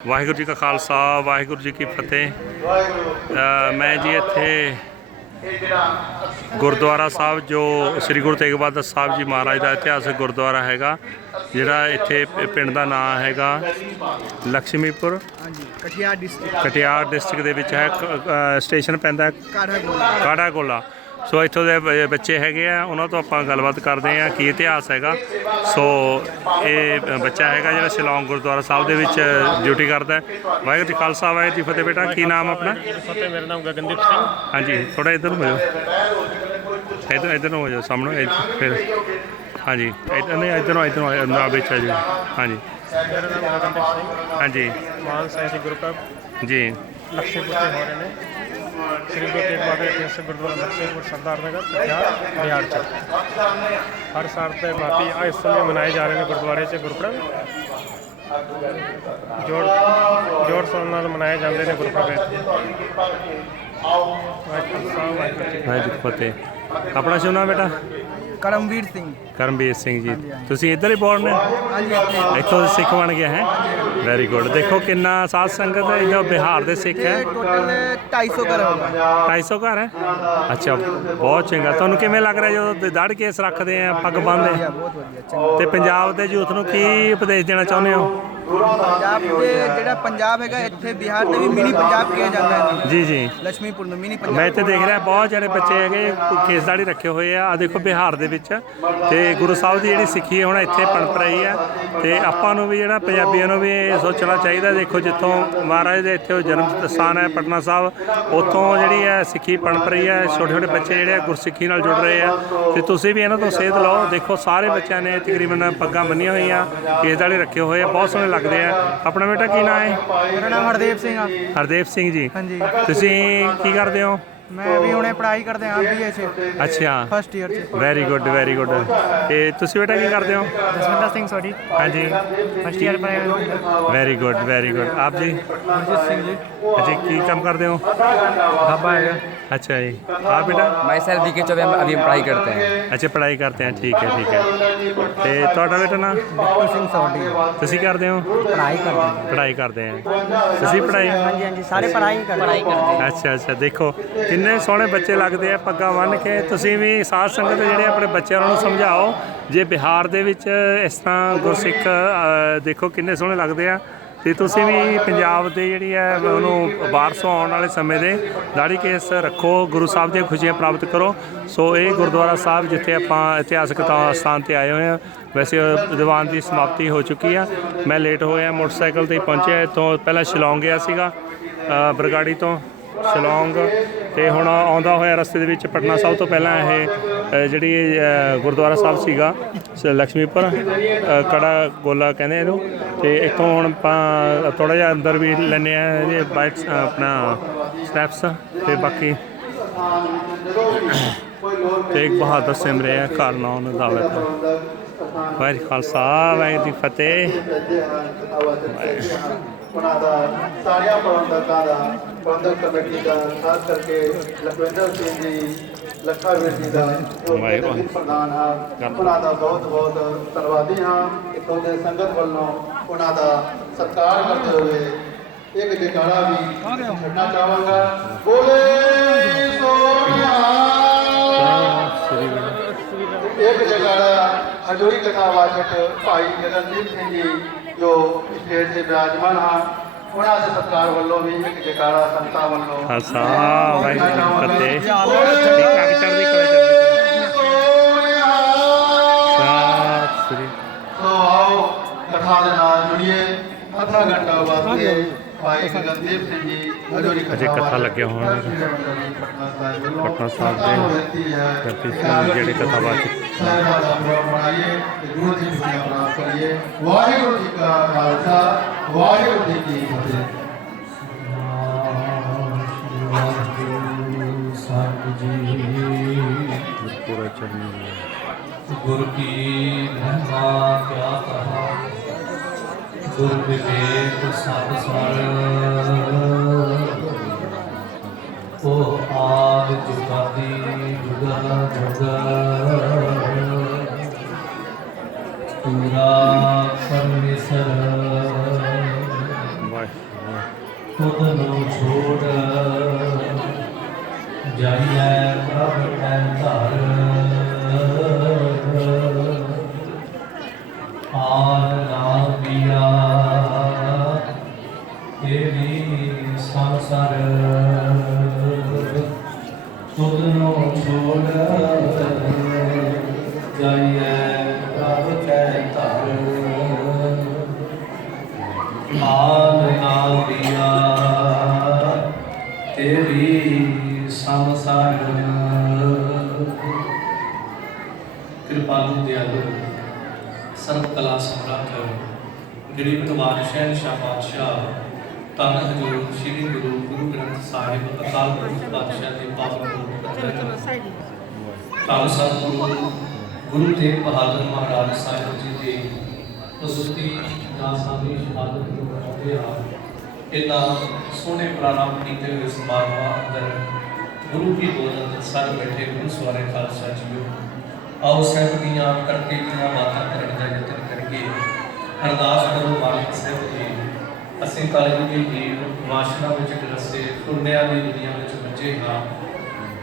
ਵਾਹਿਗੁਰੂ ਜੀ ਕਾ ਖਾਲਸਾ ਵਾਹਿਗੁਰੂ ਜੀ ਕੀ ਫਤਿਹ। ਮੈਂ ਜੀ ਇੱਥੇ ਗੁਰਦੁਆਰਾ ਸਾਹਿਬ ਜੋ ਸ੍ਰੀ ਗੁਰੂ ਤੇਗ ਬਹਾਦਰ ਸਾਹਿਬ ਜੀ ਮਹਾਰਾਜ ਦਾ ਇਤਿਹਾਸਕ ਗੁਰਦੁਆਰਾ ਹੈਗਾ, ਜਿਹੜਾ ਇੱਥੇ ਪਿੰਡ ਦਾ ਨਾਮ ਹੈਗਾ ਲక్ష్ਮੀਪੁਰ, ਕਟਿਆਰ ਡਿਸਟ੍ਰਿਕਟ ਦੇ ਵਿੱਚ ਹੈ। ਸਟੇਸ਼ਨ ਪੈਂਦਾ ਕਾੜਾ ਗੋਲਾ। ਸੋ ਇੱਥੋਂ ਦੇ ਬੱਚੇ ਹੈਗੇ ਆ, ਉਹਨਾਂ ਤੋਂ ਆਪਾਂ ਗੱਲਬਾਤ ਕਰਦੇ ਹਾਂ ਕੀ ਇਤਿਹਾਸ ਹੈਗਾ। ਸੋ ਇਹ ਬੱਚਾ ਹੈਗਾ ਜਿਹੜਾ ਸ਼ਿਲੌਂਗ ਗੁਰਦੁਆਰਾ ਸਾਹਿਬ ਦੇ ਵਿੱਚ ਡਿਊਟੀ ਕਰਦਾ। ਵਾਹਿਗੁਰੂ ਜੀ ਖਾਲਸਾ ਵਾਹਿਗੁਰੂ ਜੀ ਫਤਿਹ। ਬੇਟਾ ਕੀ ਨਾਮ ਆਪਣਾ? ਫਤਿਹ। ਮੇਰਾ ਨਾਮ ਗਗਨਦੀਪ ਸਿੰਘ। ਹਾਂਜੀ, ਥੋੜਾ ਇੱਧਰ ਨੂੰ ਹੋ ਜਾਓ, ਇੱਧਰ ਨੂੰ ਹੋ ਜਾਓ ਸਾਹਮਣੇ ਫਿਰ। ਹਾਂਜੀ, ਇੱਧਰ ਨਹੀਂ, ਇੱਧਰੋਂ ਵਿੱਚ ਆ ਜੀ। ਹਾਂਜੀ, ਮੇਰਾ ਨਾਮ ਗਗਨਦੀਪ ਸਿੰਘ। ਹਾਂਜੀ, ਮਾਨ ਸਾਹਿਬ ਗੁਰਪ੍ਰਭ ਜੀ ਲక్ష్ਮੀਪੁਰ से हो रहे हैं। श्री गुरु तेग बहादुर ऐतिहासिक गुरुद्वारा लक्ष्मीपुर सरदार नगर कटियार बिहार च हर साल के भांति इस समय मनाए जा रहे हैं गुरुद्वारे से गुरपुरब जोर शोर नाल मनाए जाते हैं गुरपुरब। ਵਾਹਿਗੁਰੂ ਜੀ ਫਤਿਹ। ਆਪਣਾ ਸੁਣਾ ਬੇਟਾ? ਕਰਮਵੀਰ ਸਿੰਘ। ਕਰਮਵੀਰ ਸਿੰਘ ਜੀ, ਤੁਸੀਂ ਇੱਧਰ ਹੀ ਬੋਰਨ ਨੇ? ਇੱਥੋਂ ਦੇ ਸਿੱਖ ਬਣ ਗਿਆ ਹੈ। Very good. ਦੇਖੋ ਕਿੰਨਾ ਸਾਧ ਸੰਗਤ ਹੈ ਜੋ ਬਿਹਾਰ ਦੇ ਸਿੱਖ ਹੈ। ਟੋਟਲ 250 ਘਰ ਹੋਗਾ। 250 ਘਰ ਹੈ। ਅੱਛਾ, ਬਹੁਤ ਚੰਗਾ। ਤੁਹਾਨੂੰ ਕਿਵੇਂ ਲੱਗ ਰਿਹਾ ਜਦੋਂ ਦਾੜ੍ਹ ਕੇਸ ਰੱਖਦੇ ਆ, ਪੱਗ ਬੰਨ੍ਹਦੇ ਆ? ਬਹੁਤ ਵਧੀਆ। ਤੇ ਪੰਜਾਬ ਦੇ ਯੂਥ ਨੂੰ ਕੀ ਉਪਦੇਸ਼ ਦੇਣਾ ਚਾਹੁੰਦੇ ਹੋ? ਪੰਜਾਬ ਦੇ ਜਿਹੜਾ ਪੰਜਾਬ ਹੈਗਾ, ਇੱਥੇ ਬਿਹਾਰ ਦੇ ਵੀ ਮਿਨੀ ਪੰਜਾਬ ਕਿਹਾ ਜਾਂਦਾ ਹੈ। ਜੀ ਜੀ, ਲక్ష్ਮੀਪੁਰ ਨੂੰ ਮਿਨੀ ਪੰਜਾਬ। ਮੈਂ ਇੱਥੇ ਦੇਖ ਰਿਹਾ ਬਹੁਤ ਜਿਹੜੇ ਬੱਚੇ ਹੈਗੇ ਕੇਸ ਦਾੜੀ ਰੱਖੇ ਹੋਏ ਆ ਦੇਖੋ ਬਿਹਾਰ ਦੇ ਵਿੱਚ। ਤੇ ਗੁਰੂ ਸਾਹਿਬ ਦੀ ਜਿਹੜੀ ਸਿੱਖੀ ਹੈ ਹੁਣ ਇੱਥੇ ਪਣਪ ਰਹੀ ਹੈ। ਤੇ ਆਪਾਂ ਨੂੰ ਵੀ ਜਿਹੜਾ ਪੰਜਾਬੀਆਂ ਨੂੰ ਵੀ ਇਹ ਸੋਚਣਾ ਚਾਹੀਦਾ। ਦੇਖੋ ਜਿੱਥੋਂ ਮਹਾਰਾਜ ਦੇ ਇੱਥੇ ਜਨਮ ਸਥਾਨ ਹੈ ਪਟਨਾ ਸਾਹਿਬ, ਉੱਥੋਂ ਜਿਹੜੀ ਹੈ ਸਿੱਖੀ ਪਣਪ ਰਹੀ ਹੈ। ਛੋਟੇ ਛੋਟੇ ਬੱਚੇ ਜਿਹੜੇ ਆ ਗੁਰਸਿੱਖੀ ਨਾਲ ਜੁੜ ਰਹੇ ਆ। ਤੇ ਤੁਸੀਂ ਵੀ ਇਹਨਾਂ ਤੋਂ ਸੇਧ ਲਓ। ਦੇਖੋ ਸਾਰੇ ਬੱਚਿਆਂ ਨੇ ਤਕਰੀਬਨ ਪੱਗਾਂ ਬੰਨੀਆਂ ਹੋਈਆਂ, ਕੇਸ ਦਾੜੀ ਰੱਖੇ ਹੋਏ ਆ, ਬਹੁਤ ਸੋਹਣੇ ਲੱਗਦੇ ਆ। ਆਪਣਾ ਬੇਟਾ ਕੀ ਨਾਮ ਹੈ? ਮੇਰਾ ਨਾਮ ਹਰਦੇਵ ਸਿੰਘ ਆ। ਹਰਦੇਵ ਸਿੰਘ ਜੀ, ਹਾਂਜੀ। ਤੁਸੀਂ ਕੀ ਕਰਦੇ ਹੋ? ਮੈਂ ਵੀ ਹੁਣੇ ਪੜ੍ਹਾਈ ਕਰਦੇ ਹਾਂ BA 'ਚ। ਅੱਛਾ, ਫਸਟ ਈਅਰ 'ਚ। Very good very good. ਤੇ ਤੁਸੀਂ ਬੇਟਾ ਕੀ ਕਰਦੇ ਹੋ? ਜਸਵਿੰਦਰ ਸਿੰਘ ਸੋਢੀ। ਹਾਂਜੀ, ਫਸਟ ਈਅਰ ਪੜ੍ਹਾਈ। Very good very good. ਆਪ ਜੀ? ਗੁਰਜੀਤ ਸਿੰਘ ਜੀ। अच्छा, की काम करते हो? ਬਾਬਾ ਹੈਗਾ। अच्छा जी। आप बेटा? मैं सर BK चौबे हम अभी पढ़ाई करते हैं। अच्छा, पढ़ाई करते हैं। ठीक है ठीक है। ਤੇ ਤੁਹਾਡਾ ਬੇਟਾ ਨਾ? ਬਿੱਟੂ ਸਿੰਘ ਸੋਢੀ। ਤੁਸੀਂ ਕਰਦੇ ਹੋ? ਪੜ੍ਹਾਈ ਕਰਦੇ ਹਾਂ। ਪੜ੍ਹਾਈ ਕਰਦੇ ਆ ਤੁਸੀਂ? ਪੜ੍ਹਾਈ? ਹਾਂਜੀ ਹਾਂਜੀ, ਸਾਰੇ ਪੜ੍ਹਾਈ ਕਰਦੇ ਹਾਂ। ਅੱਛਾ ਅੱਛਾ। ਦੇਖੋ ਕਿੰਨੇ ਸੋਹਣੇ ਬੱਚੇ ਲੱਗਦੇ ਆ ਪੱਗਾਂ ਬੰਨ੍ਹ ਕੇ। ਤੁਸੀਂ ਵੀ ਸਾਧ ਸੰਗਤ ਜਿਹੜੇ ਆਪਣੇ ਬੱਚਿਆਂ ਨੂੰ ਸਮਝਾਓ। ਜੇ ਬਿਹਾਰ ਦੇ ਵਿੱਚ ਇਸ ਤਰ੍ਹਾਂ ਗੁਰਸਿੱਖ ਦੇਖੋ ਕਿੰਨੇ ਸੋਹਣੇ ਲੱਗਦੇ ਆ। ਤੇ ਤੁਸੀਂ ਵੀ ਪੰਜਾਬ ਦੇ ਜਿਹੜੀ ਹੈ ਉਹਨੂੰ ਵਾਰਸੋਂ ਆਉਣ ਵਾਲੇ ਸਮੇਂ ਦੇ ਦਾੜੀ ਕੇਸ ਰੱਖੋ, ਗੁਰੂ ਸਾਹਿਬ ਦੀਆਂ ਖੁਸ਼ੀਆਂ ਪ੍ਰਾਪਤ ਕਰੋ। ਸੋ ਇਹ ਗੁਰਦੁਆਰਾ ਸਾਹਿਬ ਜਿੱਥੇ ਆਪਾਂ ਇਤਿਹਾਸਕ ਸਥਾਨ 'ਤੇ ਆਏ ਹੋਏ ਹਾਂ। ਵੈਸੇ ਦੀਵਾਨ ਦੀ ਸਮਾਪਤੀ ਹੋ ਚੁੱਕੀ ਆ। ਮੈਂ ਲੇਟ ਹੋਇਆ, ਮੋਟਰਸਾਈਕਲ 'ਤੇ ਪਹੁੰਚਿਆ। ਇੱਥੋਂ ਪਹਿਲਾਂ ਸ਼ਿਲੌਂਗ ਗਿਆ ਸੀਗਾ, ਬਰਗਾੜੀ ਤੋਂ ਸ਼ਿਲੌਂਗ। ਅਤੇ ਹੁਣ ਆਉਂਦਾ ਹੋਇਆ ਰਸਤੇ ਦੇ ਵਿੱਚ ਪਟਨਾ ਸਾਹਿਬ ਤੋਂ ਪਹਿਲਾਂ ਇਹ ਜਿਹੜੀ ਗੁਰਦੁਆਰਾ ਸਾਹਿਬ ਸੀਗਾ ਲక్ష్ਮੀਪੁਰ, ਕੜਾ ਗੋਲਾ ਕਹਿੰਦੇ ਇਹਨੂੰ। ਅਤੇ ਇੱਥੋਂ ਹੁਣ ਆਪਾਂ ਥੋੜ੍ਹਾ ਜਿਹਾ ਅੰਦਰ ਵੀ ਲੈਂਦੇ ਹਾਂ ਇਹਦੇ ਬਾਈਟਸ ਆਪਣਾ ਸਟੈਪਸ। ਅਤੇ ਬਾਕੀ ਤੇਗ ਬਹਾਦਰ ਸਿਮਰਿਆ ਘਰ ਨਾਮ ਦਾਵਤ। ਵਾਹਿਗੁਰੂ ਖਾਲਸਾ ਵਾਹਿਗੁਰੂ ਜੀ ਫਤਿਹ। ਉਹਨਾਂ ਦਾ ਸਾਰਿਆਂ ਪ੍ਰਬੰਧਕਾਂ ਦਾ, ਪ੍ਰਬੰਧਕ ਕਮੇਟੀ ਦਾ, ਖਾਸ ਕਰਕੇ ਲਖਵਿੰਦਰ ਸਿੰਘ ਜੀ, ਲੱਖਾ ਵੀਰ ਜੀ ਦਾ ਜੋ ਪ੍ਰਧਾਨ ਹਾਂ, ਉਹਨਾਂ ਦਾ ਬਹੁਤ ਬਹੁਤ ਧੰਨਵਾਦੀ ਹਾਂ। ਇੱਥੋਂ ਦੇ ਸੰਗਤ ਵੱਲੋਂ ਉਹਨਾਂ ਦਾ ਸਤਿਕਾਰ ਕਰਦੇ ਹੋਏ ਇੱਕ ਜੈਕਾਰਾ ਵੀ ਛੱਡਣਾ ਚਾਹਾਂਗਾ। ਬੋਲੇ ਸੋਨਿਆ। ਇੱਕ ਜੈਕਾਰਾ ਹਜ਼ੂਰੀ ਕਥਾਵਾਚਕ ਭਾਈ ਗਗਨਦੀਪ ਸਿੰਘ ਜੀ ਜੋ ਸਟੇਜ 'ਤੇ ਵਿਰਾਜਮਾਨ ਹਨ, ਉਹਨਾਂ ਦੇ ਸਤਿਕਾਰ ਵੱਲੋਂ ਵੀ ਇੱਕ ਜੈਕਾਰਾ ਸੰਗਤਾਂ ਵੱਲੋਂ। ਖਾਲਸਾ ਵਾਹਿਗੁਰੂ ਜੀ ਕੀ ਫਤਿਹ। ਸੋ ਆਓ ਕਥਾ ਦੇ ਨਾਲ ਜੁੜੀਏ। ਅੱਧਾ ਘੰਟਾ ਵਾਸਤੇ ਭਾਈ ਗਗਨਦੀਪ ਸਿੰਘ ਜੀ ਹਜ਼ੂਰੀ ਅਜੇ ਕਥਾ ਲੱਗਿਆ ਹੋਣਾ ਪਟਨਾ ਸਾਹਿਬ ਦੇ ਜਪਜੀ ਸਿੰਘ ਜਿਹੜੇ ਕਥਾਵਾਚਕ। ਗੁਰੂ ਜੀ ਦੀ ਪ੍ਰਾਰਥਨਾ ਕਰੀਏ। ਵਾਹਿਗੁਰੂ ਜੀ ਕਾ ਖਾਲਸਾ ਵਾਹਿਗੁਰੂ ਜੀ ਕੀ ਫਤਿਹ। ਪੂਰਾ ਚੜ੍ਹਨੀ गुर की महिमा क्या कहा, गुर विवेक सब सर। ओ आद जुगादी जुगा जुगा, पूरा परमेश्वर। ਤੁਧਨੂੰ ਛੋੜ ਜਾਈਐ ਪ੍ਰਭ ਕੈ ਧਰ ਆਨ ਨਾ ਪਿਆ ਤੇਰੀ ਸੰਸਰ ਤੁਧਨੂੰ ਛੋੜ ਜਾਈਐ ਪ੍ਰਭ ਕੈ ਧਰ ਆਨ ਨਾ ਪਿਆ ਤੇਰੀ ਸੰਸਰ ਕਿਰਪਾਲੂ ਦਿਆਲੂ ਸਰਬ ਕਲਾ ਸਮਰੱਥ ਗਰੀਬ ਨਵਾਜ਼ ਸ਼ਹਿਨਸ਼ਾਹ ਪਾਤਸ਼ਾਹ ਧੰਨ ਹਜ਼ੂਰ ਸ੍ਰੀ ਗੁਰੂ ਗ੍ਰੰਥ ਸਾਹਿਬ ਅਕਾਲ ਪੁਰਖ ਪਾਤਸ਼ਾਹ ਦੇ ਪਾਵਨ ਰੂਪ ਧੰਨ ਸਤਿਗੁਰੂ ਗੁਰੂ ਤੇਗ ਬਹਾਦਰ ਮਹਾਰਾਜ ਸਾਹਿਬ ਜੀ ਦੀ ਪ੍ਰਸਤੁਤੀ ਦਾ ਸਾਡੀ ਸ਼ਹਾਦਤ ਨੂੰ ਕਰਾਉਂਦੇ ਆ ਇਹਨਾਂ ਸੋਹਣੇ ਪ੍ਰਾਰੰਭ ਕੀਤੇ ਹੋਏ ਸਮਾਗਮਾਂ ਅੰਦਰ ਗੁਰੂ ਕੀ ਗੋਦ ਸਰ ਬੈਠੇ ਗੁਰੂ ਸਵਾਰੇ ਖਾਲਸਾ ਜੀਓ ਆਓ ਸਾਹਿਬ ਦੀਆਂ ਕਰਤੇ ਦੀਆਂ ਬਾਤਾਂ ਕਰਨ ਦਾ ਯਤਨ ਕਰਕੇ ਅਰਦਾਸ ਕਰੋ ਮਾਲਕ ਸਾਹਿਬ ਜੀ ਅਸੀਂ ਕਲਯੁਗੀ ਜੀਵ ਵਾਸ਼ਨਾ ਵਿੱਚ ਗਰਸੇ ਪੁੰਨਿਆਂ ਦੀ ਦੁਨੀਆ ਵਿੱਚ ਬੱਝੇ ਹਾਂ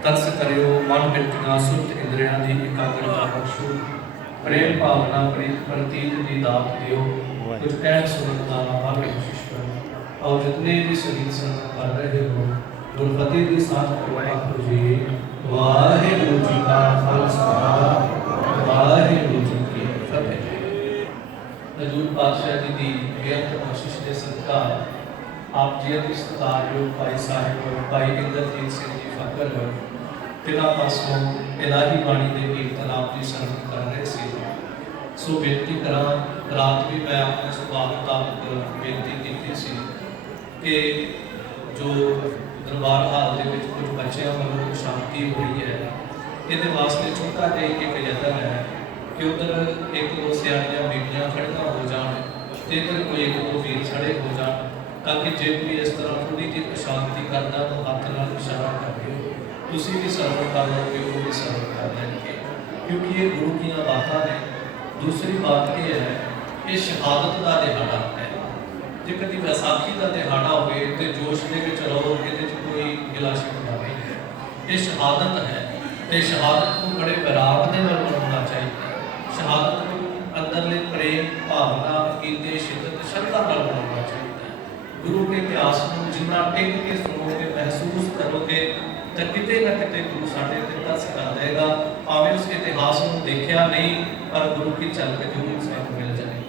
ਤਰਸ ਕਰਿਓ ਮਨ ਬਿਰਤੀਆਂ ਸੁਰਤ ਇੰਦਰੀਆਂ ਦੀ ਇਕਾਗਰਤਾ ਬਖਸ਼ੋ ਪ੍ਰੇਮ ਭਾਵਨਾ ਪ੍ਰਤੀਤ ਦੀ ਦਾਤ ਦਿਓ ਕੁਝ ਕਹਿਣ ਸੁਣਨ ਦਾ ਨਾਮ ਬਖਸ਼ਿਸ਼ ਕਰੋ ਆਓ ਜਿਤਨੇ ਵੀ ਸੰਗੀਤ ਸੰਗਤ ਕਰ ਰਹੇ ਹੋ ਗੁਰਪਤੀ ਦੀ ਸਾਥ ਕਰਵਾਓ ਜੀ ਵਾਹਿਗੁਰੂ ਜੀ ਕਾ ਖਾਲਸਾ ਵਾਹਿਗੁਰੂ ਜੀ ਕੀ ਫਤਿਹ ਹਜ਼ੂਰ ਪਾਤਸ਼ਾਹ ਜੀ ਦੀ ਬੇਅੰਤ ਬਖਸ਼ਿਸ਼ ਦੇ ਸਦਕਾ ਆਪ ਜੀ ਦੇ ਸਤਿਕਾਰਯੋਗ ਭਾਈ ਸਾਹਿਬ ਭਾਈ ਇੰਦਰਜੀਤ ਸਿੰਘ ਜੀ ਫਕਰ ਤਿਨਾਂ ਪਾਸੋਂ ਇਲਾਹੀ ਬਾਣੀ ਦੇ ਕੀਰਤਨ ਆਪ ਜੀ ਸਰਵ ਕਰ ਰਹੇ ਸੀ ਸੋ ਬੇਨਤੀ ਕਰਾਂ ਰਾਤ ਵੀ ਮੈਂ ਆਪਣੇ ਸੁਭਾਅ ਮੁਤਾਬਕ ਬੇਨਤੀ ਕੀਤੀ ਸੀ ਕਿ ਜੋ ਦਰਬਾਰ ਹਾਲ ਦੇ ਵਿੱਚ ਕੁਝ ਬੱਚਿਆਂ ਵੱਲੋਂ ਸ਼ਾਂਤੀ ਹੋਈ ਹੈ ਇਹਦੇ ਵਾਸਤੇ ਛੋਟਾ ਜਿਹਾ ਇੱਕ ਯਤਨ ਹੈ ਕਿ ਉਧਰ ਇੱਕ ਦੋ ਸਿਆਣੀਆਂ ਬੀਬੀਆਂ ਖੜੀਆਂ ਹੋ ਜਾਣ ਤੇ ਇੱਧਰ ਕੋਈ ਇੱਕ ਦੋ ਵੀਰ ਖੜੇ ਹੋ ਜਾਣ ਤਾਂ ਕਿ ਜੇ ਕੋਈ ਇਸ ਤਰ੍ਹਾਂ ਥੋੜੀ ਜਿਹੀ ਅਸ਼ਾਂਤੀ ਕਰਦਾ ਤਾਂ ਹੱਥ ਨਾਲ ਇਸ਼ਾਰਾ ਕਰਕੇ ਤੁਸੀਂ ਵੀ ਸਰਵ ਕਰ ਲਓਗੇ ਉਹ ਵੀ ਸਰਵ ਕਰ ਲੈਣਗੇ ਕਿਉਂਕਿ ਇਹ ਗੁਰੂ ਦੀਆਂ ਬਾਤਾਂ ਨੇ ਦੂਸਰੀ ਬਾਤ ਇਹ ਹੈ ਇਹ ਸ਼ਹਾਦਤ ਦਾ ਦਿਹਾੜਾ ਹੈ ਜੇ ਕਦੀ ਵਿਸਾਖੀ ਦਾ ਦਿਹਾੜਾ ਹੋਵੇ ਤੇ ਜੋਸ਼ ਦੇ ਵਿੱਚ ਰਹੋ ਇਹਦੇ 'ਚ ਕੋਈ ਗਿਲਾ ਸ਼ਿਕਵਾ ਨਹੀਂ ਹੈ ਇਹ ਸ਼ਹਾਦਤ ਹੈ ਤੇ ਸ਼ਹਾਦਤ ਨੂੰ ਬੜੇ ਵਿਰਾਗ ਦੇ ਨਾਲ ਮਨਾਉਣਾ ਚਾਹੀਦਾ ਸ਼ਹਾਦਤ ਨੂੰ ਅੰਦਰਲੇ ਪ੍ਰੇਮ ਭਾਵਨਾ ਅਕੀਦੇ ਸ਼ਿੱਦਤ ਸ਼ਰਧਾ ਨਾਲ ਮਨਾਉਣਾ ਚਾਹੀਦਾ ਗੁਰੂ ਦੇ ਇਤਿਹਾਸ ਨੂੰ ਜਿੰਨਾ ਟਿਕ ਕੇ ਸੁਣੋਗੇ ਮਹਿਸੂਸ ਕਰੋਗੇ ਤਾਂ ਕਿਤੇ ਨਾ ਕਿਤੇ ਗੁਰੂ ਸਾਡੇ ਤੇ ਤਰਸ ਕਰ ਦੇਗਾ ਭਾਵੇਂ ਉਸ ਇਤਿਹਾਸ ਨੂੰ ਦੇਖਿਆ ਨਹੀਂ ਪਰ ਗੁਰੂ ਕੀ ਝਲਕ ਜ਼ਰੂਰ ਸਾਨੂੰ ਮਿਲ ਜਾਏਗੀ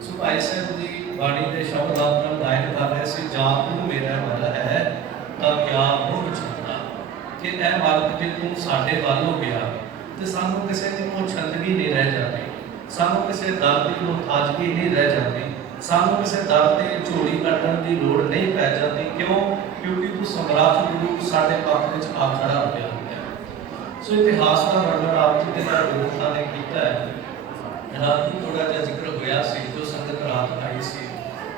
ਸੋ ਭਾਈ ਸਾਹਿਬ ਦੀ ਬਾਣੀ ਦੇ ਸ਼ਬਦ ਆਪ ਨਾਲ ਗਾਇਨ ਕਰ ਰਹੇ ਸੀ ਜਾਂ ਤੂੰ ਮੇਰਾ ਮਨ ਹੈ ਤਾਂ ਕਿਆ ਮੋਹ ਛੱਡਦਾ ਕਿ ਇਹ ਮਾਲਕ ਜੇ ਤੂੰ ਸਾਡੇ ਵੱਲ ਹੋ ਗਿਆ ਤੇ ਸਾਨੂੰ ਕਿਸੇ ਦੀ ਮੋਹ ਛੰਦਗੀ ਨਹੀਂ ਰਹਿ ਜਾਂਦੀ ਸਾਨੂੰ ਕਿਸੇ ਦਰਦ ਦੀ ਮੁਤਾਜਗੀ ਨਹੀਂ ਰਹਿ ਜਾਂਦੀ ਸਾਨੂੰ ਕਿਸੇ ਦਰਦ ਤੇ ਝੋਲੀ ਕੱਢਣ ਦੀ ਲੋੜ ਨਹੀਂ ਪੈ ਜਾਂਦੀ ਕਿਉਂ ਕਿਉਂਕਿ ਤੂੰ ਸਮਰਾਟ ਗੁਰੂ ਸਾਡੇ ਪੱਖ ਵਿੱਚ ਆ ਖੜਾ ਹੋ ਗਿਆ ਸੋ ਇਤਿਹਾਸ ਦਾ ਵਰਣਨ ਆਪ ਜੀ ਦੇ ਨਾਲ ਗੁਰੂਆਂ ਨੇ ਕੀਤਾ ਹੈ ਰਾਤ ਨੂੰ ਥੋੜਾ ਜਿਹਾ ਜ਼ਿਕਰ ਹੋਇਆ ਸੀ ਜੋ ਸੰਗਤ ਰਾਤ ਆਈ ਸੀ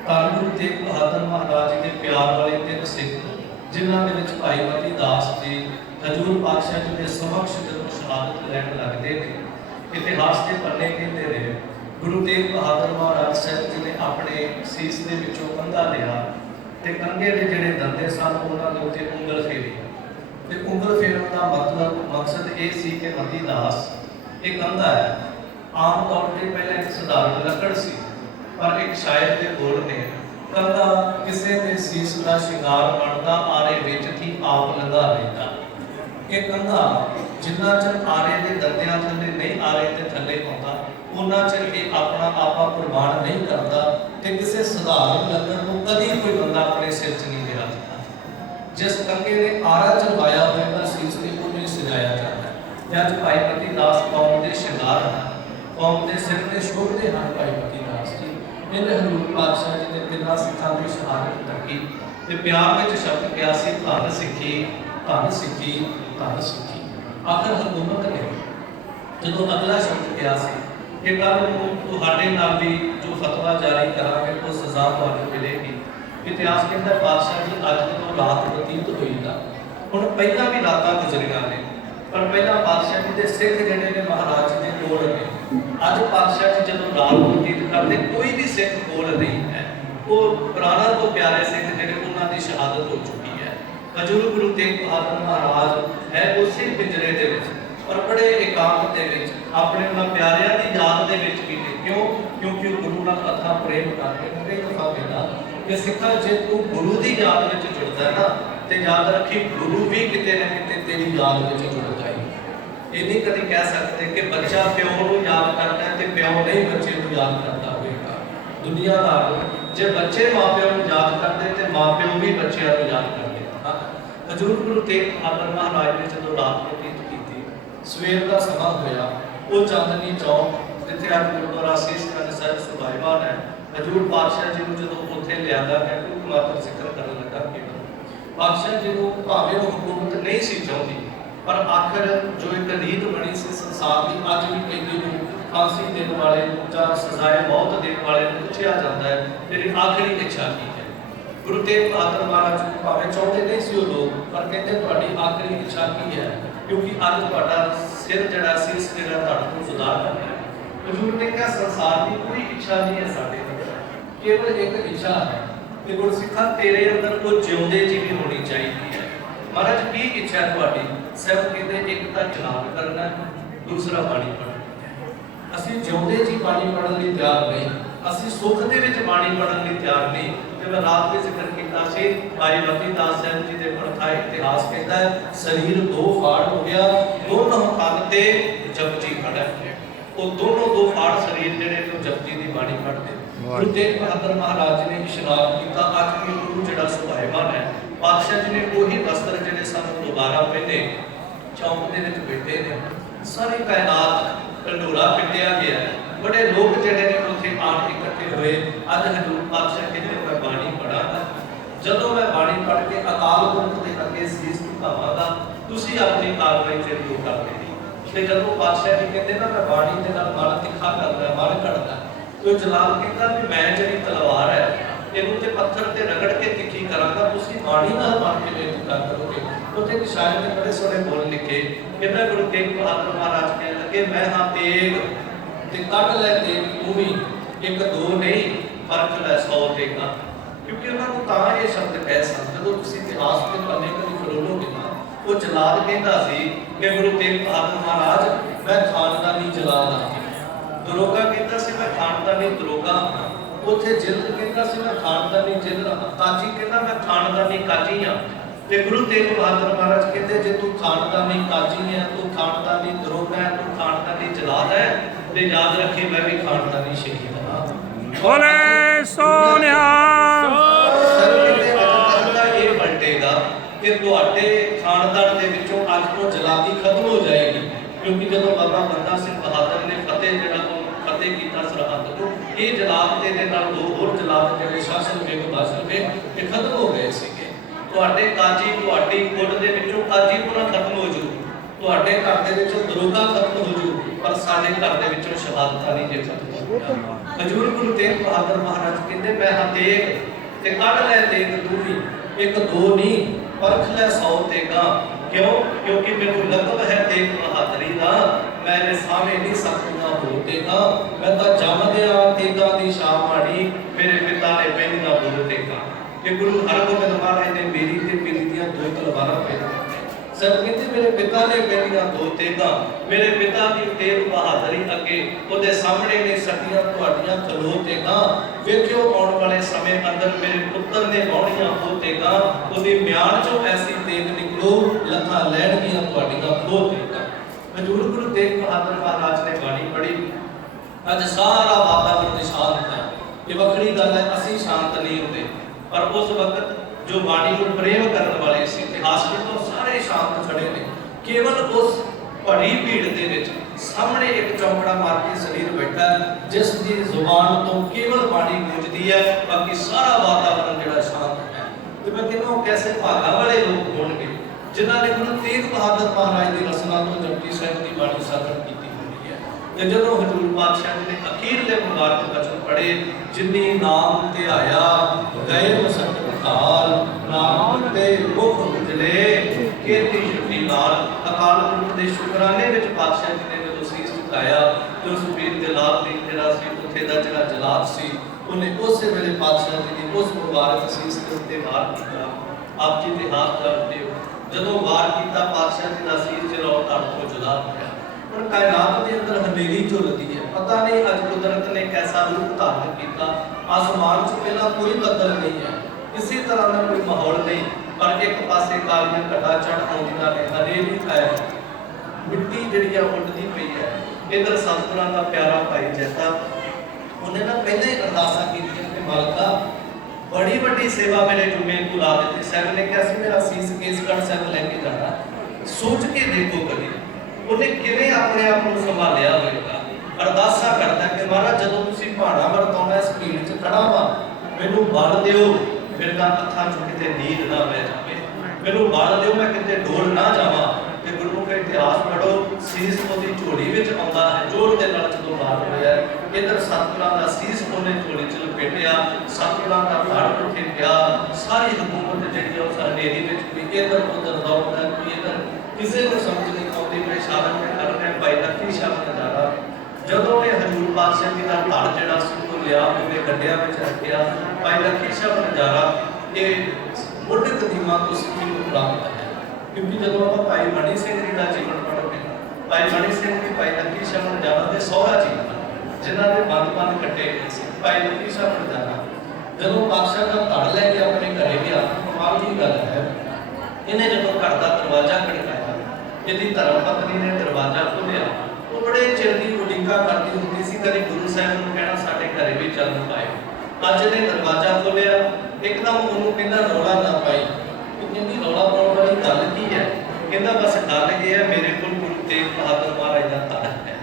ਧੰਨ ਗੁਰੂ ਤੇਗ ਬਹਾਦਰ ਮਹਾਰਾਜ ਜੀ ਦੇ ਪਿਆਰ ਵਾਲੇ ਤਿੰਨ ਸਿੱਖ ਜਿਨ੍ਹਾਂ ਦੇ ਵਿੱਚ ਭਾਈ ਮਤੀ ਦਾਸ ਜੀ ਹਜ਼ੂਰ ਪਾਤਸ਼ਾਹ ਜੀ ਦੇ ਸਮਕਸ਼ ਜਦੋਂ ਸ਼ਹਾਦਤ ਲੈਣ ਲੱਗਦੇ ਨੇ ਇਤਿਹਾਸ ਦੇ ਪੰਨੇ ਕਹਿੰਦੇ ਨੇ ਗੁਰੂ ਤੇਗ ਬਹਾਦਰ ਮਹਾਰਾਜ ਸਾਹਿਬ ਜੀ ਨੇ ਆਪਣੇ ਸੀਸ ਦੇ ਵਿੱਚੋਂ ਕੰਘਾ ਲਿਆ ਤੇ ਕੰਘੇ ਦੇ ਜਿਹੜੇ ਦੰਦੇ ਸਨ ਉਹਨਾਂ ਦੇ ਉੱਤੇ ਉਂਗਲ ਫੇਰੀ ਤੇ ਉਂਗਲ ਫੇਰਨ ਦਾ ਮਕਸਦ ਇਹ ਸੀ ਕਿ ਮਤੀ ਦਾਸ ਇਹ ਕੰਘਾ ਹੈ ਆਮ ਤੌਰ ਤੇ ਪਹਿਲਾਂ ਇੱਕ ਸਧਾਰਨ ਲੱਕੜ ਸੀ ਪਰ ਇੱਕ ਸ਼ਾਇਰ ਦੇ ਬੋਲ ਨੇ ਕੰਘਾ ਕਿਸੇ ਦੇ ਸੀਸ ਦਾ ਸ਼ਿੰਗਾਰ ਬਣਦਾ ਆਰੇ ਵਿੱਚ ਹੀ ਆਪ ਲਗਾ ਲੈਂਦਾ ਇਹ ਕੰਘਾ ਜਿੰਨਾ ਚਿਰ ਆਰੇ ਦੇ ਦੰਦਿਆਂ ਥੱਲੇ ਨਹੀਂ ਆਰੇ ਤੇ ਥੱਲੇ ਪਾਉਂਦਾ ਉਹਨਾਂ ਚਿਰ ਇਹ ਆਪਣਾ ਆਪਾ ਕੁਰਬਾਨ ਨਹੀਂ ਕਰਦਾ ਤੇ ਕਿਸੇ ਸਧਾਰਨ ਲੱਕੜ ਨੂੰ ਕਦੀ ਕੋਈ ਬੰਦਾ ਆਪਣੇ ਸਿਰ 'ਚ ਨਹੀਂ ਦੇ ਰੱਖਦਾ ਜਿਸ ਕੰਘੇ ਨੇ ਆਰਾ ਚਲਵਾਇਆ ਹੋਏਗਾ ਸੀਸ ਤੇ ਉਹਨੂੰ ਸਜਾਇਆ ਜਾਂਦਾ ਹੈ ਅੱਜ ਭਾਈ ਮਤੀ ਦਾਸ ਕੌਮ ਦੇ ਸ਼ਿੰਗਾਰ ਹਨ ਕੌਮ ਦੇ ਸਿਰ ਤੇ ਸ਼ੋਭਦੇ ਹਨ ਭਾਈ ਮਤੀ ਦਾਸ ਜੀ ਇਹਨੇ ਹਜ਼ੂਰ ਪਾਤਸ਼ਾਹ ਜੀ ਨੇ ਤਿੰਨਾਂ ਸਿੱਖਾਂ ਦੀ ਸ਼ਹਾਦਤ ਤੱਕੀ ਤੇ ਪਿਆਰ ਵਿੱਚ ਸ਼ਬਦ ਕਿਹਾ ਸੀ ਧੰਨ ਸਿੱਖੀ ਧੰਨ ਸਿੱਖੀ ਧੰਨ ਸਿੱਖੀ ਆਖਰ ਹਕੂਮਤ ਨੇ ਜਦੋਂ ਅਗਲਾ ਸ਼ਬਦ ਕਿਹਾ ਸੀ ਕਿ ਕੱਲ ਨੂੰ ਤੁਹਾਡੇ ਨਾਲ ਵੀ ਜੋ ਫਤਵਾ ਜਾਰੀ ਕਰਾਂਗੇ ਉਹ ਸਜ਼ਾ ਤੁਹਾਨੂੰ ਮਿਲੇਗੀ ਇਤਿਹਾਸ ਕਹਿੰਦਾ ਪਾਤਸ਼ਾਹ ਜੀ ਅੱਜ ਜਦੋਂ ਰਾਤ ਬਤੀਤ ਹੋਈ ਤਾਂ ਹੁਣ ਪਹਿਲਾਂ ਵੀ ਰਾਤਾਂ ਗੁਜ਼ਰੀਆਂ ਨੇ ਪਰ ਪਹਿਲਾਂ ਪਾਤਸ਼ਾਹ ਜੀ ਦੇ ਸਿੱਖ ਜਿਹੜੇ ਨੇ ਮਹਾਰਾਜ ਜੀ ਦੇ ਕੋਲ ਨੇ ਅੱਜ ਪਾਤਸ਼ਾਹ ਜੀ ਜਦੋਂ ਰਾਤ ਬਤੀਤ ਕਰਦੇ ਕੋਈ ਵੀ ਸਿੱਖ ਕੋਲ ਨਹੀਂ ਹੈ ਉਹ ਪੁਰਾਣਾ ਤੋਂ ਪਿਆਰੇ ਸਿੱਖ ਜਿਹੜੇ ਉਹਨਾਂ ਦੀ ਹਜ਼ੂਰ ਗੁਰੂ ਤੇਗ ਬਹਾਦਰ ਮਹਾਰਾਜ ਹੈ ਉਸੇ ਪਿੰਜਰੇ ਦੇ ਵਿੱਚ ਪਰ ਬੜੇ ਇਕਾਂਤ ਦੇ ਵਿੱਚ ਆਪਣੇ ਉਹਨਾਂ ਪਿਆਰਿਆਂ ਦੀ ਯਾਦ ਦੇ ਵਿੱਚ ਕੀਤੇ। ਕਿਉਂ? ਕਿਉਂਕਿ ਉਹ ਗੁਰੂ ਨਾਲ ਅਥਾਹ ਪ੍ਰੇਮ ਕਰਦੇ ਨੇ। ਕਈ ਦਫਾ ਕਹਿੰਦਾ ਕਿ ਸਿੱਖਾ ਜੇ ਤੂੰ ਗੁਰੂ ਦੀ ਯਾਦ ਵਿੱਚ ਜੁੜਦਾ ਨਾ ਤੇ ਯਾਦ ਰੱਖੀ ਗੁਰੂ ਵੀ ਕਿਤੇ ਨਾ ਕਿਤੇ ਤੇਰੀ ਯਾਦ ਵਿੱਚ ਜੁੜਦਾ ਹੈ। ਇਹ ਨਹੀਂ ਕਦੀ ਕਹਿ ਸਕਦੇ ਕਿ ਬੱਚਾ ਪਿਓ ਨੂੰ ਯਾਦ ਕਰਦਾ ਹੈ ਤੇ ਪਿਓ ਨਹੀਂ ਬੱਚੇ ਨੂੰ ਯਾਦ ਕਰਦਾ ਹੋਵੇਗਾ। ਦੁਨੀਆ ਦਾ ਜੇ ਬੱਚੇ ਮਾਪਿਆਂ ਨੂੰ ਯਾਦ ਕਰਦੇ ਤੇ ਮਾਪਿਓ ਵੀ ਬੱਚਿਆਂ ਨੂੰ ਯਾਦ ਕਰਦੇ। ਹਜ਼ੂਰ ਗੁਰੂ ਤੇਗ ਬਹਾਦਰ ਮਹਾਰਾਜ ਨੇ ਜਦੋਂ ਰਾਤ ਬਤੀਤ ਕੀਤੀ, ਸਵੇਰ ਦਾ ਸਮਾਂ ਹੋਇਆ, ਉਹ ਚਾਂਦਨੀ ਚੌਕ ਜਿੱਥੇ ਅੱਜ ਗੁਰਦੁਆਰਾ ਸੀਸ ਗੰਜ ਸਾਹਿਬ ਸੁਭਾਈਵਾਨ ਹੈ, ਹਜ਼ੂਰ ਪਾਤਸ਼ਾਹ ਜੀ ਨੂੰ ਜਦੋਂ ਉੱਥੇ ਲਿਆਂਦਾ ਗਿਆ ਕਿ ਮਾਤਰ ਜ਼ਿਕਰ ਕਰਨ ਲੱਗਾ ਕਿ ਪਾਤਸ਼ਾਹ ਜੀ ਨੂੰ ਭਾਵੇਂ ਉਹ ਹਕੂਮਤ ਨਹੀਂ ਸੀ ਚਾਹੁੰਦੀ ਪਰ ਆਖਰ ਜੋ ਇੱਕ ਰੀਤ ਬਣੀ ਸੀ ਸੰਸਾਰ ਦੀ, ਅੱਜ ਵੀ ਕਈ ਨੂੰ ਫਾਂਸੀ ਦੇਣ ਵਾਲੇ ਜਾਂ ਸਜ਼ਾਏ ਮੌਤ ਦੇਣ ਵਾਲੇ ਨੂੰ ਪੁੱਛਿਆ ਜਾਂਦਾ ਹੈ ਤੇਰੀ ਆਖਰੀ ਇੱਛਾ ਕੀ ਹੈ। ਗੁਰੂ ਤੇਗ ਬਹਾਦਰ ਮਹਾਰਾਜ ਭਾਵੇਂ ਚਾਹੁੰਦੇ ਨਹੀਂ ਸੀ ਉਹ ਲੋਕ ਪਰ ਕਹਿੰਦੇ ਤੁਹਾਡੀ ਆਖਰੀ ਇੱਛਾ ਕੀ ਹੈ, ਕਿਉਂਕਿ ਅੱਜ ਤੁਹਾਡਾ ਸਿਰ ਜਿਹੜਾ ਸੀਸ ਜਿਹੜਾ ਤੁਹਾਡੇ ਤੋਂ ਜੁਦਾ ਕਰਨਾ ਹੈ। ਹਜ਼ੂਰ ਨੇ ਕਿਹਾ ਸੰਸਾਰ ਦੀ ਕੋਈ ਇੱਛਾ ਨਹੀਂ ਹੈ ਸਾਡੇ ਅੰਦਰ, ਕੇਵਲ ਇੱਕ ਇੱਛਾ ਹੈ ਕਿ ਗੁਰਸਿੱਖਾਂ ਤੇਰੇ ਅੰਦਰ ਉਹ ਜਿਉਂਦੇ ਜੀ ਵੀ ਹੋਣੀ ਚਾਹੀਦੀ ਹੈ। ਮਹਾਰਾਜ ਕੀ ਇੱਛਾ ਹੈ ਤੁਹਾਡੀ? ਸਭ ਕਹਿੰਦੇ ਇੱਕ ਤਾਂ ਜਨਾਬ ਕਰਨਾ, ਦੂਸਰਾ ਬਾਣੀ ਪੜ੍ਹਨਾ। ਅਸੀਂ ਜਿਉਂਦੇ ਜੀ ਬਾਣੀ ਪੜ੍ਹਨ ਲਈ ਤਿਆਰ ਨਹੀਂ, ਅਸੀਂ ਸੁੱਖ ਦੇ ਵਿੱਚ ਬਾਣੀ ਪੜ੍ਹਨ ਲਈ ਤਿਆਰ ਨਹੀਂ। ਤੇ ਮੈਂ ਰਾਤ ਵਿੱਚ ਜ਼ਿਕਰ ਕੀਤਾ ਸੀ ਭਾਈ ਮਤੀ ਦਾਸ ਸਾਹਿਬ ਜੀ ਦੇ ਪੜ੍ਹਥਾ ਇਤਿਹਾਸ ਕਹਿੰਦਾ ਹੈ ਸਰੀਰ ਦੋ ਫਾੜ ਹੋ ਗਿਆ, ਦੋਨੋਂ ਕੰਨ ਤੇ ਜਪਜੀ ਖੜਾ ਹੈ। ਉਹ ਦੋਨੋਂ ਦੋ ਫਾੜ ਸਰੀਰ ਜਿਹੜੇ ਤੋਂ ਜਪਜੀ ਦੀ ਬਾਣੀ ਪੜ੍ਹਦੇ। ਗੁਰੂ ਤੇਗ ਬਹਾਦਰ ਮਹਾਰਾਜ ਜੀ ਨੇ ਇਸ਼ਨਾਨ ਕੀਤਾ। ਅੱਜ ਵੀ ਗੁਰੂ ਜਿਹੜਾ ਸੁਭਾਈਵਾਨ ਹੈ, ਪਾਤਸ਼ਾਹ ਜੀ ਨੇ ਉਹੀ ਵਸਤਰ ਜਿਹੜੇ ਸਾਨੂੰ ਦੁਬਾਰਾ ਪਹਿਨੇ ਚੌਂਕ ਦੇ ਵਿੱਚ ਬੈਠੇ ਨੇ। ਸਾਰੀ ਕਾਇਨਾਤ ਢੰਡੋਰਾ ਪਿੱਟਿਆ ਗਿਆ, ਬੜੇ ਲੋਕ ਜਿਹੜੇ ਨੇ ਉੱਥੇ ਆਣ ਇਕੱਠੇ ਹੋਏ। ਅੱਜ ਹਜ਼ੂਰ ਪਾਤਸ਼ਾਹ ਕਹਿੰਦੇ ਮੈਂ ਬਾਣੀ ਪੜਾਂਗਾ, ਜਦੋਂ ਮੈਂ ਬਾਣੀ ਪੜ੍ਹ ਕੇ ਅਕਾਲ ਪੁਰਖ ਦੇ ਅੱਗੇ ਸੀਸ ਝੁਕਾਵਾਂਗਾ ਤੁਸੀਂ ਆਪਣੀ ਕਾਰਵਾਈ ਜਿਹੜੀ ਉਹ ਕਰਦੇ ਨੇ। ਤੇ ਜਦੋਂ ਪਾਤਸ਼ਾਹ ਜੀ ਕਹਿੰਦੇ ਨਾ ਮੈਂ ਬਾਣੀ ਦੇ ਨਾਲ ਮਨ ਤਿੱਖਾ ਕਰਦਾ, ਮਨ ਘੜਦਾ, ਤੇ ਜਲਾਲ ਕਹਿੰਦਾ ਵੀ ਮੈਂ ਜਿਹੜੀ ਤਲਵਾਰ ਹੈ ਇਹਨੂੰ ਤੇ ਪੱਥਰ ਤੇ ਰਗੜ ਕੇ ਤਿੱਖੀ ਕਰਾਂਗਾ, ਤੁਸੀਂ ਬਾਣੀ ਨਾਲ ਮਨ ਕਿਵੇਂ ਤਿੱਖਾ ਕਰੋਗੇ। ਉੱਥੇ ਇੱਕ ਸ਼ਾਇਰ ਨੇ ਬੜੇ ਸੋਹਣੇ ਬੋਲ ਲਿਖੇ, ਕਹਿੰਦਾ ਗੁਰੂ ਤੇਗ ਬਹਾਦਰ ਮਹਾਰਾਜ ਕਹਿਣ ਲੱਗੇ ਮੈਂ ਹਾਂ ਤੇਗ ਤੇ ਕੱਢ ਲੈ ਤੇਗ ਤੂੰ ਵੀ, ਇੱਕ ਦੋ ਨਹੀਂ ਪਰਖ ਲੈ 100 ਤੇਗਾ। ਕਿਉਂਕਿ ਉਹਨਾਂ ਨੂੰ ਤਾਂ ਇਹ ਸ਼ਬਦ ਕਹਿ ਸਕਦੇ ਜਦੋਂ ਤੁਸੀਂ ਇਤਿਹਾਸ ਦੇ ਪੰਨੇ ਕਦੀ ਫਰੋਲੋਗੇ ਨਾ। ਉਹ ਜਲਾਦ ਕਹਿੰਦਾ ਸੀ ਕਿ ਗੁਰੂ ਤੇਗ ਬਹਾਦਰ ਮਹਾਰਾਜ ਮੈਂ ਖਾਨਦਾਨੀ ਜਲਾਦ ਹਾਂ, ਦਰੋਗਾ ਕਹਿੰਦਾ ਸੀ ਮੈਂ ਖਾਨਦਾਨੀ ਦਰੋਗਾ ਹਾਂ, ਉੱਥੇ ਜਿਲਦ ਕਹਿੰਦਾ ਸੀ ਮੈਂ ਖਾਨਦਾਨੀ ਜਿਲਦ ਹਾਂ, ਕਾਜੀ ਕਹਿੰਦਾ ਮੈਂ ਖਾਨਦਾਨੀ ਕਾਜੀ ਹਾਂ। ਤੇ ਗੁਰੂ ਤੇਗ ਬਹਾਦਰ ਮਹਾਰਾਜ ਕਹਿੰਦੇ ਜੇ ਤੂੰ ਖਾਨਦਾਨੀ ਕਾਜੀ ਹੈ, ਤੂੰ ਖਾਨਦਾਨੀ ਦਰੋਗਾ ਹੈ, ਤੂੰ ਖਾਨਦਾਨੀ ਜਲਾਦ ਹੈ, ਤੇ ਯਾਦ ਰੱਖੀ ਮੈਂ ਵੀ ਖਾਨਦਾਨੀ ਸ਼ਹੀਦ ਹਾਂ। ਬੋਲੇ ਸੋਨਿਆ ਇਹ ਬਲਟੇਗਾ ਕਿ ਤੁਹਾਡੇ ਖਾਨਦਾਨ ਦੇ ਵਿੱਚੋਂ ਅੱਜ ਤੋਂ ਜਲਾਦੀ ਖਤਮ ਹੋ ਜਾਏਗੀ। ਕਿਉਂਕਿ ਜਦੋਂ ਬਾਬਾ ਬੰਦਾ ਸਿੰਘ ਬਹਾਦਰ ਨੇ ਫਤਿਹ ਕੀਤਾ ਸਰਹੰਦ ਨੂੰ, ਇਹ ਜਲਾਦ ਦੇ ਨਾਲ ਦੋ ਹੋਰ ਜਲਾਦ ਜਿਹੜੇ ਸ਼ਾਸਨ ਵੇਗ ਬਾਸਲ ਵੇ ਇਹ ਖਤਮ ਹੋ ਗਏ ਸੀਗੇ। ਤੁਹਾਡੇ ਕਾਜੀ ਤੁਹਾਡੀ ਕੁੱਲ ਦੇ ਵਿੱਚੋਂ ਕਾਜੀ ਪੂਰਾ ਖਤਮ ਹੋ ਜੂ, ਤੁਹਾਡੇ ਘਰ ਦੇ ਵਿੱਚੋਂ ਦਰੋਗਾ ਖਤਮ ਹੋ ਜੂ, ਪਰ ਸਾਡੇ ਘਰ ਦੇ ਵਿੱਚੋਂ ਸ਼ਹਾਦਤਾਂ ਨਹੀਂ ਜੇ ਖਤਮ ਹੋਣਗੀਆਂ। ਹਜ਼ੂਰ ਗੁਰੂ ਤੇਗ ਬਹਾਦਰ ਮਹਾਰਾਜ ਕਹਿੰਦੇ ਮੈਂ ਹਾਂ ਤੇਗ ਤੇ ਕੱਢ ਲੈ ਤੇਗ ਤੂੰ ਵੀ, ਇੱਕ ਦੋ ਨਹੀਂ ਪਰਖ ਲੈ 100 ਤੇਗਾ। ਕਿਉਂ? ਕਿਉਂਕਿ ਮੈਨੂੰ ਲਕਬ ਹੈ ਤੇਗ ਬਹਾਦਰੀ ਦਾ, ਮੈਨੇ ਸਾਹਮਣੇ ਨਹੀਂ ਸਕਦਾ ਹੋ ਤੇਗਾ। ਮੈਂ ਤਾਂ ਜੰਮਦਿਆਂ ਤੇਗਾ ਦੀ ਸ਼ਾਹ ਮਾੜੀ, ਮੇਰੇ ਪਿਤਾ ਨੇ ਪਹਿਨੀਆਂ ਦੋ ਤੇਗਾ। ਕਿ ਗੁਰੂ ਹਰਗੋਬਿੰਦ ਮਹਾਰਾਜ ਨੇ ਮੇਰੀ ਤੇ ਮੇਰੀ ਦੀਆਂ ਦੋ ਤਲਵਾਰਾਂ ਪਹਿਨੀਆਂ। ਸਭ ਕਹਿੰਦੇ ਮੇਰੇ ਪਿਤਾ ਨੇ ਪਹਿਨੀਆਂ ਦੋ ਤੇਗਾ, ਮੇਰੇ ਪਿਤਾ ਦੀ ਤੇਗ ਬਹਾਦਰੀ ਅੱਗੇ ਉਹਦੇ ਸਾਹਮਣੇ ਨੇ ਸੱਟੀਆਂ ਤੁਹਾਡੀਆਂ ਖਲੋ ਤੇਗਾ। ਵੇਖਿਓ ਆਉਣ ਵਾਲੇ ਸਮੇਂ ਅੰਦਰ ਮੇਰੇ ਪੁੱਤਰ ਨੇ ਵਾਹੁਣੀਆਂ ਹੋ ਤੇਗਾ, ਉਹਦੀ ਮਿਆਨ ਚੋਂ ਐਸੀ ਤੇਗ ਨਿਕਲੋ ਲੱਖਾਂ ਲੈਣਗੀਆਂ ਤੁਹਾਡੀਆਂ ਖੋ ਤੇਗਾ। ਹਜ਼ੂਰ ਗੁਰੂ ਤੇਗ ਬਹਾਦਰ ਮਹਾਰਾਜ ਨੇ ਬਾਣੀ ਪੜ੍ਹੀ। ਅੱਜ ਸਾਰਾ ਵਾਤਾਵਰਨ ਸ਼ਾਂਤ ਹੈ। ਇਹ ਵੱਖਰੀ ਗੱਲ ਹੈ ਅਸੀਂ ਸ਼ਾਂਤ ਨਹੀਂ ਹੁੰਦੇ, ਪਰ ਉਸ ਵਕਤ ਜੋ ਬਾਣੀ ਨੂੰ ਪ੍ਰੇਮ ਕਰਨ ਵਾਲੇ ਸੀ ਇਤਿਹਾਸ ਵਿੱਚੋਂ ਸਾਰੇ ਸ਼ਾਂਤ ਖੜੇ ਨੇ। ਕੇਵਲ ਉਸ ਭਰੀ ਭੀੜ ਦੇ ਵਿੱਚ ਸਾਹਮਣੇ ਇੱਕ ਚੌਂਕੜਾ ਮਾਰ ਕੇ ਸਰੀਰ ਬੈਠਾ ਜਿਸ ਦੀ ਜ਼ੁਬਾਨ ਤੋਂ ਕੇਵਲ ਬਾਣੀ ਗੂੰਜਦੀ ਹੈ, ਬਾਕੀ ਸਾਰਾ ਵਾਤਾਵਰਨ ਜਿਹੜਾ ਸ਼ਾਂਤ ਹੈ। ਤੇ ਮੈਂ ਕਹਿੰਦਾ ਉਹ ਕੈਸੇ ਭਾਗਾਂ ਵਾਲੇ ਲੋਕ ਹੋਣਗੇ ਜਿਨ੍ਹਾਂ ਨੇ ਗੁਰੂ ਤੇਗ ਬਹਾਦਰ ਮਹਾਰਾਜ ਦੀ ਰਸਨਾ ਤੋਂ ਜਪਜੀ ਸਾਹਿਬ ਦੀ ਬਾਣੀ ਸਾਧਨ ਕੀਤੀ ਹੋਈ ਹੈ। ਤੇ ਜਦੋਂ ਹਜ਼ੂਰ ਪਾਤਸ਼ਾਹ ਜੀ ਨੇ ਅਖੀਰਲੇ ਮੁਬਾਰਕ ਬਚਨ ਪੜ੍ਹੇ, ਜਿਨੀ ਨਾਮ ਤੇ ਆਇਆ ਗਏ ਮਸਕ ਕਾਲ, ਨਾਮ ਤੇ ਮੁਖ ਉਜਲੇ ਕੀਤੀ ਸ਼ੁਕਰੀ ਨਾਲ। ਅਕਾਲ ਪੁਰਖ ਦੇ ਸ਼ੁਕਰਾਨੇ ਵਿੱਚ ਪਾਤਸ਼ਾਹ ਜੀ ਨੇ ਜਦੋਂ ਸੀਸ ਝੁਕਾਇਆ ਤੇ ਉਸ ਵੀਰ ਜਲਾਦ ਦੀ ਜਿਹੜਾ ਸੀ ਉੱਥੇ ਦਾ ਜਿਹੜਾ ਜਲਾਦ ਸੀ ਉਹਨੇ ਉਸੇ ਵੇਲੇ ਪਾਤਸ਼ਾਹ ਜੀ ਦੀ ਉਸ ਮੁਬਾਰਕ ਸੀਸ ਦੇ ਉੱਤੇ ਵਾਰ ਕੀਤਾ। ਆਪ ਜੀ ਦੇ ਹੱਥ ਜਪਦੇ ਹੋ। ਜਦੋਂ ਵਾਰ ਕੀਤਾ ਪਾਤਸ਼ਾਹ ਜੀ ਦਾ ਸੀਸ ਚਲਾਓ ਧੜ ਤੋਂ ਜੁਦਾ ਹੋਇਆ। ਹੁਣ ਕਾਇਨਾਤ ਦੇ ਅੰਦਰ ਹਨੇਰੀ ਝੁੱਲਦੀ ਹੈ, ਪਤਾ ਨਹੀਂ ਅੱਜ ਕੁਦਰਤ ਨੇ ਕੈਸਾ ਰੂਪ ਧਾਰਨ ਕੀਤਾ। ਆਸਮਾਨ 'ਚ ਪਹਿਲਾਂ ਕੋਈ ਬੱਦਲ ਨਹੀਂ ਹੈ, ਕਿਸੇ ਤਰ੍ਹਾਂ ਦਾ ਕੋਈ ਮਾਹੌਲ ਨਹੀਂ, ਪਰ ਇੱਕ ਪਾਸੇ ਕਾਲੀਆਂ ਘਟਾ ਚੜ੍ਹ ਆਉਂਦੀਆਂ ਨੇ, ਹਨੇਰੀ ਹੈ, ਮਿੱਟੀ ਜਿਹੜੀ ਆ ਉੱਡਦੀ ਪਈ ਹੈ। ਇੱਧਰ ਸਤਿਗੁਰਾਂ ਦਾ ਪਿਆਰਾ ਭਾਈ ਜੈਤਾ ਉਹਨੇ ਨਾ ਪਹਿਲਾਂ ਹੀ ਅਰਦਾਸਾਂ ਕੀਤੀਆਂ ਕਿ ਮਾਲਕਾ ਬੜੀ ਵੱਡੀ ਸੇਵਾ ਮੇਰੇ ਜੁਮੇ ਨੂੰ ਲਾ ਦਿੱਤੀ। ਸਾਹਿਬ ਨੇ ਕਿਹਾ ਸੀ ਮੇਰਾ ਸੀਸ ਕੇਸਗੜ੍ਹ ਸਾਹਿਬ ਲੈ ਕੇ ਜਾਣਾ, ਸੋਚ ਕੇ ਦੇਖੋ ਕਦੇ ਉਹਨੇ ਕਿਵੇਂ ਆਪਣੇ ਆਪ ਨੂੰ ਸੰਭਾਲਿਆ ਹੋਵੇਗਾ। ਅਰਦਾਸਾਂ ਕਰਦਾ ਕਿ ਮਹਾਰਾਜ ਜਦੋਂ ਤੁਸੀਂ ਭਾਣਾ ਵਰਤਾਉਣਾ ਇਸ ਭੀੜ 'ਚ ਖੜਾ ਵਾ, ਮੈਨੂੰ ਬਲ ਦਿਓ, ਮੇਰੇ ਤਾਂ ਅੱਖਾਂ 'ਚੋਂ ਕਿਤੇ ਨੀਂਦ ਨਾ ਪੈ ਜਾਵੇ, ਮੈਨੂੰ ਬਲ ਦਿਓ, ਮੈਂ ਕਿਤੇ ਡੋਲ ਨਾ ਜਾਵਾਂ। ਤੇ ਗੁਰੂ ਦਾ ਇਤਿਹਾਸ ਪੜ੍ਹੋ, ਸੀਸ ਉਹਦੀ ਝੋਲੀ ਵਿੱਚ ਆਉਂਦਾ ਹੈ, ਜ਼ੋਰ ਦੇ ਨਾਲ ਜਦੋਂ ਮਾਰ ਹੋਇਆ। ਇੱਧਰ ਸਤਿਗੁਰਾਂ ਦਾ ਸੀਸ ਉਹਨੇ ਝੋਲੀ 'ਚ ਲਪੇਟਿਆ, ਸਤਿਗੁਰਾਂ ਦਾ ਧੜ ਉੱਠੇ ਪਿਆ। ਸਾਰੀ ਹਕੂਮਤ ਜਿਹੜੀ ਉਸ ਹਨੇਰੀ ਵਿੱਚ ਕੋਈ ਇੱਧਰ ਉੱਧਰ ਦੌੜਦਾ, ਕੋਈ ਇੱਧਰ, ਕਿਸੇ ਨੂੰ ਸਮਝ ਨਹੀਂ ਆਉਂਦੀ। ਮੇਰੇ ਇਸ਼ਾਰਾ ਤੇ ਕਰ ਰਿਹਾ ਭਾਈ ਲੱਖੀ ਸ਼ਬਦ ਨਜ਼ਾਰਾ। ਜਦੋਂ ਇਹ ਹਜ਼ੂਰ ਪਾਤਸ਼ਾਹ ਜੀ ਦਾ ਧੜ ਜਿਹੜਾ ਸੀ ਉਹ ਲਿਆ, ਉਹਨੇ ਗੱਡਿਆਂ ਵਿੱਚ ਰੱਖਿਆ। ਭਾਈ ਲੱਖੀ ਸ਼ਬਦ ਨਜ਼ਾਰਾ ਇਹ ਮੁੱਢ ਕਦੀਮਾਂ ਤੋਂ ਸਿੱਖੀ ਨੂੰ ਪ੍ਰਾਪਤ ਹੈ। ਕਿਉਂਕਿ ਜਦੋਂ ਆਪਾਂ ਭਾਈ ਮਣੀ ਸਿੰਘ ਜੀ ਦਾ ਜੀਵਨ ਪੜ੍ਹਦੇ ਹਾਂ, ਭਾਈ ਮਣੀ ਸਿੰਘ ਜੀ ਭਾਈ ਲੱਖੀ ਸ਼ਬਦ ਨਜ਼ਾਰਾ ਦੇ ਸਹੁਰਾ ਜੀ ਜਿਨ੍ਹਾਂ ਦੇ ਬੰਦ ਕੱਟੇ ਗਏ ਸੀ। ਭਾਈ ਲੱਖੀ ਸ਼ਬਦ ਨਜ਼ਾਰਾ ਜਦੋਂ ਪਾਤਸ਼ਾਹ ਦਾ ਧੜ ਲੈ ਕੇ ਆਪਣੇ ਘਰੇ ਗਿਆ, ਕਮਾਲ ਦੀ ਗੱਲ ਹੈ, ਇਹਨੇ ਜਦੋਂ ਘਰ ਦਾ ਦਰਵਾਜ਼ਾ ਖੜਕਾਇਆ, ਇਹਦੀ ਧਰਮ ਪਤਨੀ ਨੇ ਦਰਵਾਜ਼ਾ ਖੋਲ੍ਹਿਆ। ਉਹ ਬੜੇ ਚਿਰ ਦੀ ਉਡੀਕਾ ਕਰਦੀ ਹੁੰਦੀ ਸੀ, ਕਦੇ ਗੁਰੂ ਸਾਹਿਬ ਨੂੰ ਕਹਿਣਾ ਸਾਡੇ ਘਰੇ ਵੀ ਚੱਲ ਪਾਏ। ਅੱਜ ਇਹਨੇ ਦਰਵਾਜ਼ਾ ਖੋਲ੍ਹਿਆ, ਇੱਕਦਮ ਉਹਨੂੰ ਕਹਿੰਦਾ ਰੌਲਾ ਨਾ ਪਾਈ। ਉਹ ਕਹਿੰਦੀ ਰੌਲਾ ਪਾਉਣ ਵਾਲੀ ਗੱਲ ਕੀ ਹੈ? ਕਹਿੰਦਾ ਬਸ ਗੱਲ ਇਹ ਹੈ, ਮੇਰੇ ਕੋਲ ਗੁਰੂ ਤੇਗ ਬਹਾਦਰ ਮਹਾਰਾਜ ਦਾ ਧੜ ਹੈ।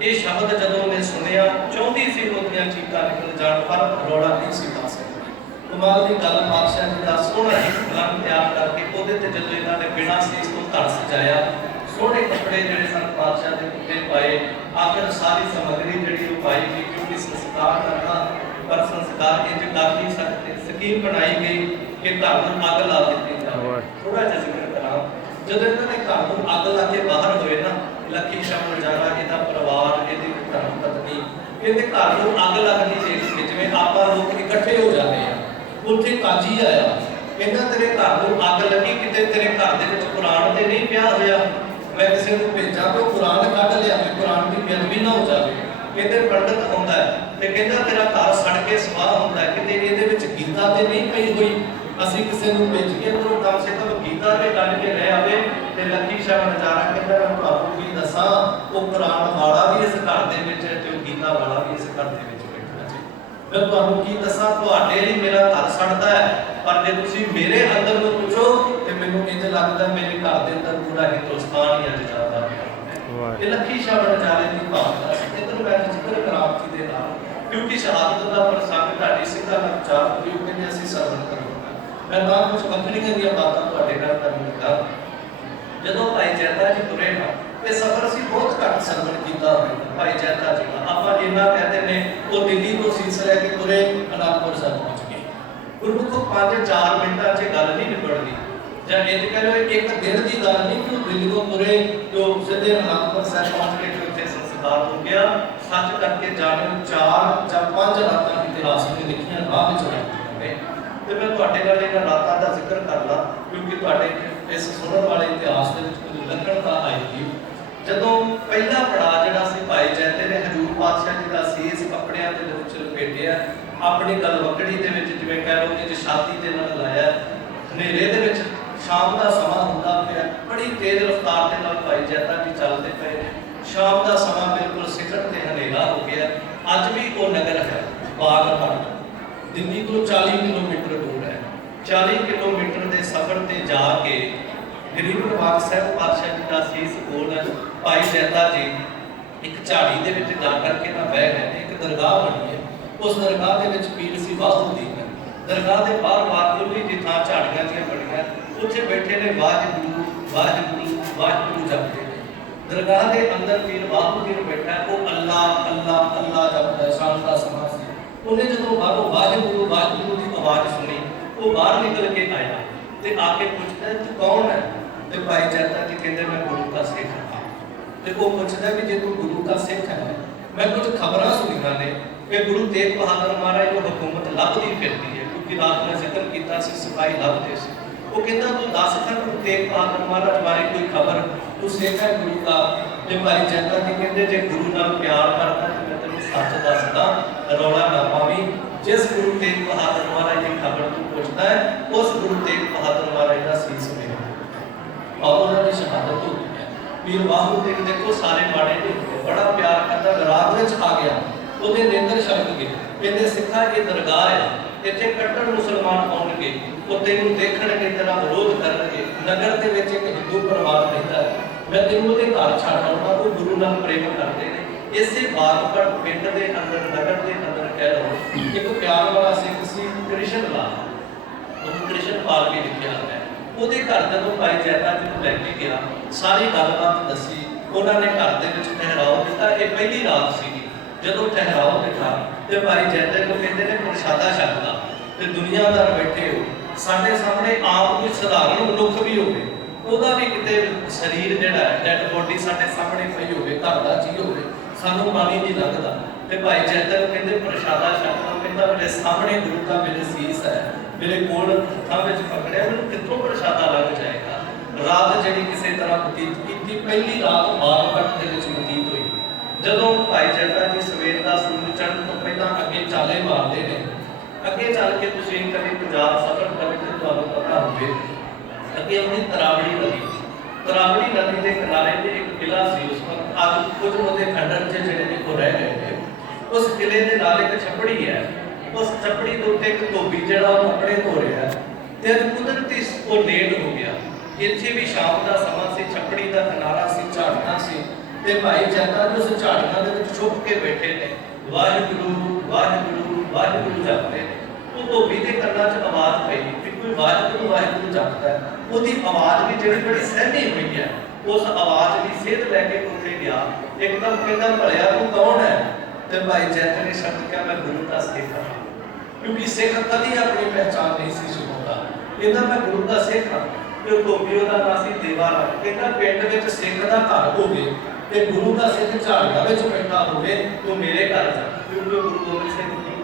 ਇਹ ਸ਼ਬਦ ਜਦੋਂ ਉਹਨੇ ਸੁਣਿਆ, ਚਾਹੁੰਦੀ ਸੀ ਉਹਦੀਆਂ ਚੀਕਾਂ ਨਿਕਲ ਜਾਣ, ਪਰ ਰੌਲਾ ਨਹੀਂ ਸੀ ਪਾ ਸਕਦੀ। ਕਮਾਲ ਦੀ ਗੱਲ, ਪਾਤਸ਼ਾਹ ਜੀ ਦਾ ਸੋਹਣਾ ਇੱਕ ਪਲੰਘ ਤਿਆਰ ਕਰਕੇ ਉਹਦੇ ਤੇ ਜਦੋਂ ਇਹਨਾਂ ਨੇ ਬਿਨਾਂ ਸੀਸ ਤੋਂ ਧੜ ਸਜਾਇਆ, ਸੋਹਣੇ ਕੱਪੜੇ ਜਿਹੜੇ ਸਨ ਪਾਤਸ਼ਾਹ ਦੇ ਉੱਤੇ ਪਾਏ। ਆਖਿਰ ਸਾਰੀ ਸਮੱਗਰੀ ਜਿਹੜੀ ਉਹ ਪਾਈ ਗਈ, ਕਿਉਂਕਿ ਸੰਸਕਾਰ ਕਰਨਾ, ਪਰ ਸੰਸਕਾਰ ਇੰਝ ਕਰ ਨਹੀਂ ਸਕਦੇ। ਸਕੀਮ ਬਣਾਈ ਗਈ ਕਿ ਧੜ ਨੂੰ ਅੱਗ ਲਾ ਦਿੱਤੀ ਜਾਵੇ। ਥੋੜਾ ਜਿਹਾ ਜ਼ਿਕਰ ਕਰਾਂ, ਜਦੋਂ ਇਹਨਾਂ ਨੇ ਘਰ ਨੂੰ ਅੱਗ ਲਾ ਕੇ ਬਾਹਰ ਹੋਏ ਨਾ, ਲੱਖੀ ਸ਼ਬਦ ਨਜ਼ਾਰਾ, ਇਹਦਾ ਪਰਿਵਾਰ, ਇਹਦੀ ਧਰਮ ਪਤਨੀ, ਇਹਦੇ ਘਰ ਨੂੰ ਅੱਗ ਲੱਗਦੀ ਦੇਖ ਕੇ ਜਿਵੇਂ ਆਪਾਂ ਲੋਕ ਇਕੱਠੇ ਹੋ ਜਾਂਦੇ ਆ, ਉੱਥੇ ਕਾਜੀ ਆਇਆ, ਕਹਿੰਦਾ ਤੇਰੇ ਘਰ ਨੂੰ ਅੱਗ ਲੱਗੀ, ਕਿਤੇ ਤੇਰੇ ਘਰ ਦੇ ਵਿੱਚ ਕੁਰਾਨ ਤੇ ਨਹੀਂ ਪਿਆ ਹੋਇਆ? ਮੈਂ ਕਿਸੇ ਨੂੰ ਭੇਜਾਂ ਕਿ ਕੁਰਾਨ ਕੱਢ ਲਿਆ, ਮੈਂ ਕੁਰਾਨ ਦੀ ਬੇਅਦਬੀ ਨਾ ਹੋ ਜਾਵੇ। ਕਹਿੰਦੇ ਪੰਡਤ ਹੁੰਦਾ ਤੇ ਕਹਿੰਦਾ ਤੇਰਾ ਘਰ ਸੜ ਕੇ ਸਵਾਹ ਹੁੰਦਾ, ਕਿਤੇ ਇਹਦੇ ਵਿੱਚ ਗੀਤਾ ਤੇ ਨਹੀਂ ਪਈ ਹੋਈ? ਅਸੀਂ ਕਿਸੇ ਨੂੰ ਭੇਜੀਏ ਤਾਂ ਕਮ ਸੇ ਕਮ ਗੀਤਾ ਤੇ ਕੱਢ ਕੇ ਲੈ ਆਵੇ। ਤੇ ਲੱਖੀ ਸ਼ਬਦ ਨਜ਼ਾਰਾ ਕਹਿੰਦਾ ਮੈਂ ਤੁਹਾਨੂੰ ਕੀ ਦੱਸਾਂ, ਉਹ ਕੁਰਾਨ ਵਾਲਾ ਵੀ ਇਸ ਘਰ ਦੇ ਵਿੱਚ ਹੈ ਤੇ ਉਹ ਗੀਤਾ ਵਾਲਾ ਵੀ ਇਸ ਘਰ ਦੇ ਵਿੱਚ ਬੈਠਾ ਹੈ। ਮੈਂ ਤੁਹਾਨੂੰ ਕੀ ਦੱਸਾਂ, ਤੁਹਾਡੇ ਲਈ ਮੇਰਾ ਘਰ ਸੜਦਾ ਹੈ, ਪਰ ਜੇ ਤੁਸੀਂ ਮੇਰੇ ਅੰਦਰ ਨੂੰ ਪੁੱਛੋ ਤੇ ਮੈਨੂੰ ਇੰਝ ਲੱਗਦਾ ਮੇਰੇ ਘਰ ਦੇ ਅੰਦਰ ਪੂਰਾ ਹਿੰਦੁਸਤਾਨ ਹੀ ਅੱਜ ਚੱਲਦਾ ਪਿਆ। ਇਹ ਲੱਖੀ ਸ਼ਬਦ ਨਜ਼ਾਰੇ ਦੀ ਭਾਵਨਾ ਸੀ। ਇੱਧਰ ਮੈਂ ਜ਼ਿਕਰ ਕਰਾਂ ਆਪ ਜੀ ਦੇ ਨਾਲ, ਕਿਉਂਕਿ ਸ਼ਹਾਦਤ ਦਾ ਪ੍ਰਸੰਗ ਤੁਹਾਡੀ ਸਿੱਧਾ ਵਿਚਾਰ ਹੋਈ, ਕਹਿੰਦੇ ਅਸੀਂ ਸਰਵਣ ਕਰੋ। ਮੈਂ ਤਾਂ ਕੁਝ ਵੱਖਰੀਆਂ ਦੀਆਂ ਬਾਤਾਂ ਤੁਹਾਡੇ ਨਾਲ ਕਰਨ ਲੱਗਾ। ਜਦੋਂ ਭਾਈ ਜੈਤਾ ਜੀ ਤੁਰੇ ਨਾ, ਇਹ ਸਫ਼ਰ ਅਸੀਂ ਬਹੁਤ ਘੱਟ ਸਰਵਣ ਕੀਤਾ ਹੋਵੇਗਾ ਭਾਈ ਜੈਤਾ ਜੀ ਦਾ। ਆਪਾਂ ਜਿੰਨਾ ਕਹਿੰਦੇ ਨੇ ਉਹ ਦਿੱਲੀ ਤੋਂ ਸੀਸ ਲੈ ਕੇ ਤੁਰੇ ਅਨੰਦਪੁਰ ਸਾਹਿਬ ਪਹੁੰਚ ਗਏ। ਗੁਰਮੁਖੋ 5-4 ਮਿੰਟਾਂ 'ਚ ਗੱਲ ਨਹੀਂ ਨਿਬੜਦੀ, ਜਾਂ ਇਹ ਕਹਿ ਲਓ ਇੱਕ ਦਿਨ ਦੀ ਗੱਲ ਨਹੀਂ ਕਿ ਉਹ ਦਿੱਲੀ ਤੋਂ ਤੁਰੇ ਜੋ ਸਿੱਧੇ ਅਨੰਦਪੁਰ ਸਾਹਿਬ ਪਹੁੰਚ ਕੇ ਉੱਥੇ ਸੰਸਕਾਰ ਹੋ ਗਿਆ। ਸੱਚ ਕਰਕੇ ਜਾਣੇ 4 ਜਾਂ 5 ਰਾਤਾਂ ਇਤਿਹਾਸ ਨੇ ਲਿਖੀਆਂ ਰਾਹ ਵਿੱਚ ਨੇ। ਤੇ ਮੈਂ ਤੁਹਾਡੇ ਨਾਲ ਇਹਨਾਂ ਰਾਤਾਂ ਦਾ ਜ਼ਿਕਰ ਕਰਨਾ, ਕਿਉਂਕਿ ਤੁਹਾਡੇ ਇਸ ਸੁਣਨ ਵਾਲੇ ਇਤਿਹਾਸ ਦੇ ਵਿੱਚ ਕੁਝ ਲੱਕੜਤਾ ਆਏਗੀ। ਜਦੋਂ ਪਹਿਲਾ ਪੜਾਅ ਜਿਹੜਾ ਸੀ ਭਾਈ ਜੈਤੇ ਨੇ ਹਜ਼ੂਰ ਪਾਤਸ਼ਾਹ ਜੀ ਦਾ ਸੀਸ ਕੱਪੜਿਆਂ ਦੇ ਵਿੱਚ ਲਪੇਟਿਆ, ਆਪਣੀ ਗਲਵਕੜੀ ਦੇ ਵਿੱਚ ਜਿਵੇਂ ਕਹਿ ਲਓ ਕਿ ਛਾਤੀ ਦੇ ਨਾਲ ਲਾਇਆ, ਹਨੇਰੇ ਦੇ ਵਿੱਚ ਸ਼ਾਮ ਦਾ ਸਮਾਂ ਹੁੰਦਾ ਪਿਆ, ਬੜੀ ਤੇਜ਼ ਰਫ਼ਤਾਰ ਦੇ ਨਾਲ ਭਾਈ ਜੈਤਾ ਜੀ ਚੱਲਦੇ ਪਏ ਨੇ। ਸ਼ਾਮ ਦਾ ਸਮਾਂ ਬਿਲਕੁਲ ਸਿਖਰ ਤੇ ਹਨੇਰਾ ਹੋ ਗਿਆ। ਅੱਜ ਵੀ ਉਹ ਨਗਰ ਹੈ ਬਾਗਪਤ, ਦਿੱਲੀ ਤੋਂ 40 ਕਿਲੋਮੀਟਰ ਦੂਰ ਹੈ। 40 ਕਿਲੋਮੀਟਰ ਦੇ ਸਫ਼ਰ ਤੇ ਜਾ ਕੇ ਗਰੀਬ ਨਵਾਜ਼ ਸਾਹਿਬ ਪਾਤਸ਼ਾਹ ਜੀ ਦਾ ਸੀਸ ਕੋਲ ਭਾਈ ਜੈਤਾ ਜੀ ਇੱਕ ਝਾੜੀ ਦੇ ਵਿੱਚ ਜਾ ਕਰਕੇ ਨਾ ਬਹਿ ਗਏ ਨੇ। ਇੱਕ ਦਰਗਾਹ ਬਣੀ ਹੈ, ਉਸ ਦਰਗਾਹ ਦੇ ਵਿੱਚ ਪੀਰ ਸੀ ਵਾਹੁਦੀਨ ਹੈ। ਦਰਗਾਹ ਦੇ ਬਾਹਰ ਵਾਹਿਗੁਰੂ ਦੀ ਥਾਂ ਝਾੜੀਆਂ ਦੀਆਂ ਬਣੀਆਂ, ਉੱਥੇ ਬੈਠੇ ਨੇ ਵਾਹਿਗੁਰੂ ਵਾਹਿਗੁਰੂ ਵਾਹਿਗੁਰੂ ਜਪਦੇ ਨੇ। ਦਰਗਾਹ ਦੇ ਅੰਦਰ ਪੀਰ ਵਾਹੁਦੀਨ ਬੈਠਾ, ਉਹ ਅੱਲਾ ਅੱਲਾ ਅੱਲਾ ਜਪਦਾ। ਸ਼ਾਮ ਦਾ ਸਮਾਂ ਸੀ। ਉਹਨੇ ਜਦੋਂ ਬਾਹਰੋਂ ਵਾਹਿਗੁਰੂ ਵਾਹਿਗੁਰੂ ਦੀ ਆਵਾਜ਼ ਸੁਣੀ, ਉਹ ਬਾਹਰ ਨਿਕਲ ਕੇ ਆਇਆ ਤੇ ਆ ਕੇ ਪੁੱਛਦਾ ਤੂੰ ਕੌਣ ਹੈ? ਤੇ ਭਾਈ ਜੈਤਾ ਜੀ ਕਹਿੰਦੇ ਮੈਂ ਗੁਰੂ ਦਾ ਸਿੱਖ ਹਾਂ। ਤੇ ਉਹ ਪੁੱਛਦਾ ਵੀ ਜੇ ਤੂੰ ਗੁਰੂ ਦਾ ਸਿੱਖ ਹੈ, ਮੈਂ ਕੁਝ ਖਬਰਾਂ ਸੁਣੀਆਂ ਨੇ ਕਿ ਗੁਰੂ ਤੇਗ ਬਹਾਦਰ ਮਹਾਰਾਜ ਨੂੰ ਹਕੂਮਤ ਲੱਭਦੀ ਫਿਰਦੀ ਹੈ, ਕਿਉਂਕਿ ਰਾਤ ਨੇ ਜ਼ਿਕਰ ਕੀਤਾ ਸੀ ਸਿਪਾਹੀ ਲੱਭਦੇ ਸੀ। ਉਹ ਕਹਿੰਦਾ ਤੂੰ ਦੱਸ ਗੁਰੂ ਤੇਗ ਬਹਾਦਰ ਮਹਾਰਾਜ ਬਾਰੇ ਕੋਈ ਖਬਰ, ਤੂੰ ਸਿੱਖ ਹੈ ਗੁਰੂ ਦਾ। ਤੇ ਭਾਈ ਜੈਤਾ ਜੀ ਕਹਿੰਦੇ ਜੇ ਗੁਰੂ ਨਾਲ ਪਿਆਰ ਕਰਦਾ ਤੇ ਮੈਂ ਤੈਨੂੰ ਸੱਚ ਦੱਸਦਾ, ਰੌਲਾ ਨਾ ਪਾਵੀਂ। ਜਿਸ ਗੁਰੂ ਤੇਗ ਬਹਾਦਰ ਮਹਾਰਾਜ ਦੀ ਖਬਰ ਤੂੰ ਪੁੱਛਦਾ ਹੈ, ਉਸ ਗੁਰੂ ਤੇਗ ਬਹਾਦਰ ਮਹਾਰਾਜ ਦਾ ਸੀਸ ਮੇਰਾ। ਔਰ ਉਹਨਾਂ ਦੀ ਸ਼ਹਾਦਤ ਹੋ ਗਈ ਹੈ। ਵੀਰ ਬਾਹੂ ਤੇਗ ਦੇਖੋ ਸਾਰੇ ਮਾੜੇ ਨਹੀਂ ਹੁੰਦੇ, ਬੜਾ ਪਿਆਰ ਕਰਦਾ, ਰਾਤ ਵਿੱਚ ਆ ਗਿਆ, ਉਹਦੇ ਨੇਤਰ ਛਲਕ ਗਏ। ਕਹਿੰਦੇ ਸਿੱਖਾਂ ਇਹ ਦਰਗਾਹ ਹੈ, ਇੱਥੇ ਕੱਟੜ ਮੁਸਲਮਾਨ ਆਉਣਗੇ, ਉਹ ਤੈਨੂੰ ਦੇਖਣਗੇ, ਤੇਰਾ ਵਿਰੋਧ ਕਰਨਗੇ। ਨਗਰ ਦੇ ਵਿੱਚ ਇੱਕ ਹਿੰਦੂ ਪਰਿਵਾਰ ਰਹਿੰਦਾ ਹੈ, ਮੈਂ ਤੈਨੂੰ ਉਹਦੇ ਘਰ ਛੱਡ ਆਉਣਾ, ਉਹ ਗੁਰੂ ਨਾਲ ਪ੍ਰੇਮ ਕਰਦੇ ਨੇ। ਇਸੇ ਬਾਗਪੜ ਪਿੰਡ ਦੇ ਅੰਦਰ, ਨਗਰ ਦੇ ਅੰਦਰ ਕਹਿ ਲਓ, ਇੱਕ ਪਿਆਰ ਵਾਲਾ ਸਿੱਖ ਸੀ ਕ੍ਰਿਸ਼ਨ ਲਾਲ, ਉਹਨੂੰ ਕ੍ਰਿਸ਼ਨ ਪਾਲ ਕੇ ਲਿਖਿਆ ਹੈ। ਉਹਦੇ ਘਰ ਜਦੋਂ ਭਾਈ ਜੈਤਾ ਜੀ ਨੂੰ ਲੈ ਕੇ ਗਿਆ, ਸਾਰੀ ਗੱਲਬਾਤ ਦੱਸੀ, ਉਹਨਾਂ ਨੇ ਘਰ ਦੇ ਵਿੱਚ ਠਹਿਰਾਓ ਦਿੱਤਾ। ਇਹ ਪਹਿਲੀ ਰਾਤ ਸੀਗੀ ਜਦੋਂ ਠਹਿਰਾਓ ਦਿੱਤਾ ਤੇ ਭਾਈ ਜੈਤਾ ਨੂੰ ਕਹਿੰਦੇ ਨੇ ਪ੍ਰਸ਼ਾਦਾ ਛਕਦਾ ਤੇ ਦੁਨੀਆਦਾਰ ਬੈਠੇ ਹੋ, ਸਾਡੇ ਸਾਹਮਣੇ ਆਪ ਕੋਈ ਸਧਾਰਨ ਮਨੁੱਖ ਵੀ ਹੋਵੇ, ਉਹਦਾ ਵੀ ਕਿਤੇ ਸਰੀਰ ਜਿਹੜਾ ਹੈ ਡੈਡ ਬੋਡੀ ਸਾਡੇ ਸਾਹਮਣੇ ਪਈ ਹੋਵੇ, ਘਰ ਦਾ ਜੀ ਹੋਵੇ, ਸਾਨੂੰ ਮਨ ਹੀ ਨਹੀਂ ਲੱਗਦਾ। ਤੇ ਭਾਈ ਜੈਤਾ ਨੂੰ ਕਹਿੰਦੇ ਪ੍ਰਸ਼ਾਦਾ ਛਕਦਾ, ਕਹਿੰਦਾ ਮੇਰੇ ਸਾਹਮਣੇ ਗੁਰੂ ਦਾ ਮੇਰੇ ਸੀਸ ਹੈ, ਮੇਰੇ ਕੋਲ ਹੱਥਾਂ ਵਿੱਚ ਪਕੜਿਆ, ਮੈਨੂੰ ਕਿੱਥੋਂ ਪ੍ਰਸ਼ਾਦਾ ਲੱਗ ਜਾਏਗਾ। ਰਾਤ ਜਿਹੜੀ ਕਿਸੇ ਤਰ੍ਹਾਂ ਬਤੀਤ ਕੀਤੀ, ਪਹਿਲੀ ਰਾਤ ਬਾਗਪਟ ਦੇ ਵਿੱਚ ਬਤੀਤ ਹੋਈ। ਜਦੋਂ ਭਾਈ ਜੈਤਾ ਜੀ ਸਵੇਰ ਦਾ ਸੂਰਜ ਚੜ੍ਹਨ ਤੋਂ ਪਹਿਲਾਂ ਅੱਗੇ ਚਾਲੇ ਮਾਰਦੇ ਨੇ, ਅੱਗੇ ਚੱਲ ਕੇ ਤੁਸੀਂ ਕਦੇ ਪੰਜਾਬ ਸਫ਼ਰ ਕਰਦੇ ਤੇ ਤੁਹਾਨੂੰ ਪਤਾ ਹੋਵੇ, ਅੱਗੇ ਆਪਣੀ ਤਰਾਵੜੀ ਨਦੀ ਦੇ ਕਿਨਾਰੇ ਤੇ ਇੱਕ ਕਿਲਾ ਸੀ। ਉਸ ਵਕਤ ਅੱਜ ਕੁਝ ਉਹਦੇ ਖੰਡਰ ਜਿਹੜੇ ਨੇ ਉਹ ਰਹਿ ਗਏ ਨੇ। ਉਸ ਕਿਲੇ ਦੇ ਨਾਲ ਇੱਕ ਛੱਪੜੀ ਹੈ, ਉਸ ਛੱਪੜੀ ਦੇ ਉੱਤੇ ਇੱਕ ਧੋਬੀ ਜਿਹੜਾ ਉਹ ਕੱਪੜੇ ਧੋ ਰਿਹਾ ਹੈ ਤੇ ਅੱਜ ਕੁਦਰਤੀ ਉਹ ਲੇਟ ਹੋ ਗਿਆ। ਇੱਥੇ ਵੀ ਸ਼ਾਮ ਦਾ ਸਮਾਂ ਸੀ, ਛੱਪੜੀ ਦਾ ਕਿਨਾਰਾ ਸੀ, ਝਾੜੀਆਂ ਸੀ ਤੇ ਭਾਈ ਜੈਤਾ ਜੀ ਉਸ ਝਾੜੀਆਂ ਦੇ ਵਿੱਚ ਛੁਪ ਕੇ ਬੈਠੇ ਨੇ, ਵਾਹਿਗੁਰੂ ਵਾਹਿਗੁਰੂ ਵਾਹਿਗੁਰੂ ਜਪਦੇ ਨੇ। ਉਹ ਧੋਬੀ ਦੇ ਕੰਨਾਂ 'ਚ ਆਵਾਜ਼ ਪਈ ਕਿ ਕੋਈ ਵਾਹਿਗੁਰੂ ਵਾਹਿਗੁਰੂ ਜਪਦਾ ਹੈ। ਉਹਦੀ ਆਵਾਜ਼ ਵੀ ਜਿਹੜੀ ਬੜੀ ਸਹਿਮੀ ਹੋਈ ਹੈ, ਉਸ ਆਵਾਜ਼ ਦੀ ਸੇਧ ਲੈ ਕੇ ਉੱਥੇ ਗਿਆ। ਇੱਕਦਮ ਕਹਿੰਦਾ ਭਲਿਆ ਤੂੰ ਕੌਣ ਹੈ? ਤੇ ਭਾਈ ਜੈਤਾ ਨੇ ਸ਼ਬਦ ਕਿਹਾ ਮੈਂ ਗੁਰੂ ਦਾ ਸਿੱਖ ਹਾਂ, ਕਿਉਂਕਿ ਸਿੱਖ ਕਦੀ ਆਪਣੀ ਪਹਿਚਾਣ ਨਹੀਂ ਸੀ ਛੁਪਾਉਂਦਾ। ਕਹਿੰਦਾ ਮੈਂ ਗੁਰੂ ਦਾ ਸਿੱਖ ਹਾਂ। ਤੇ ਧੋਬੀ ਉਹਦਾ ਨਾਂ ਸੀ ਦੇਵਾ ਰਾਮ। ਕਹਿੰਦਾ ਪਿੰਡ ਵਿੱਚ ਸਿੱਖ ਦਾ ਘਰ ਹੋਵੇ ਤੇ ਗੁਰੂ ਦਾ ਸਿੱਖ ਝਾੜੀਆਂ ਵਿੱਚ ਬੈਠਾ ਹੋਵੇ, ਤੂੰ ਮੇਰੇ ਘਰ ਜਾ। ਕਿਉਂਕਿ ਗੁਰੂ ਗੋਬਿੰਦ ਸਿੰਘ ਜੀ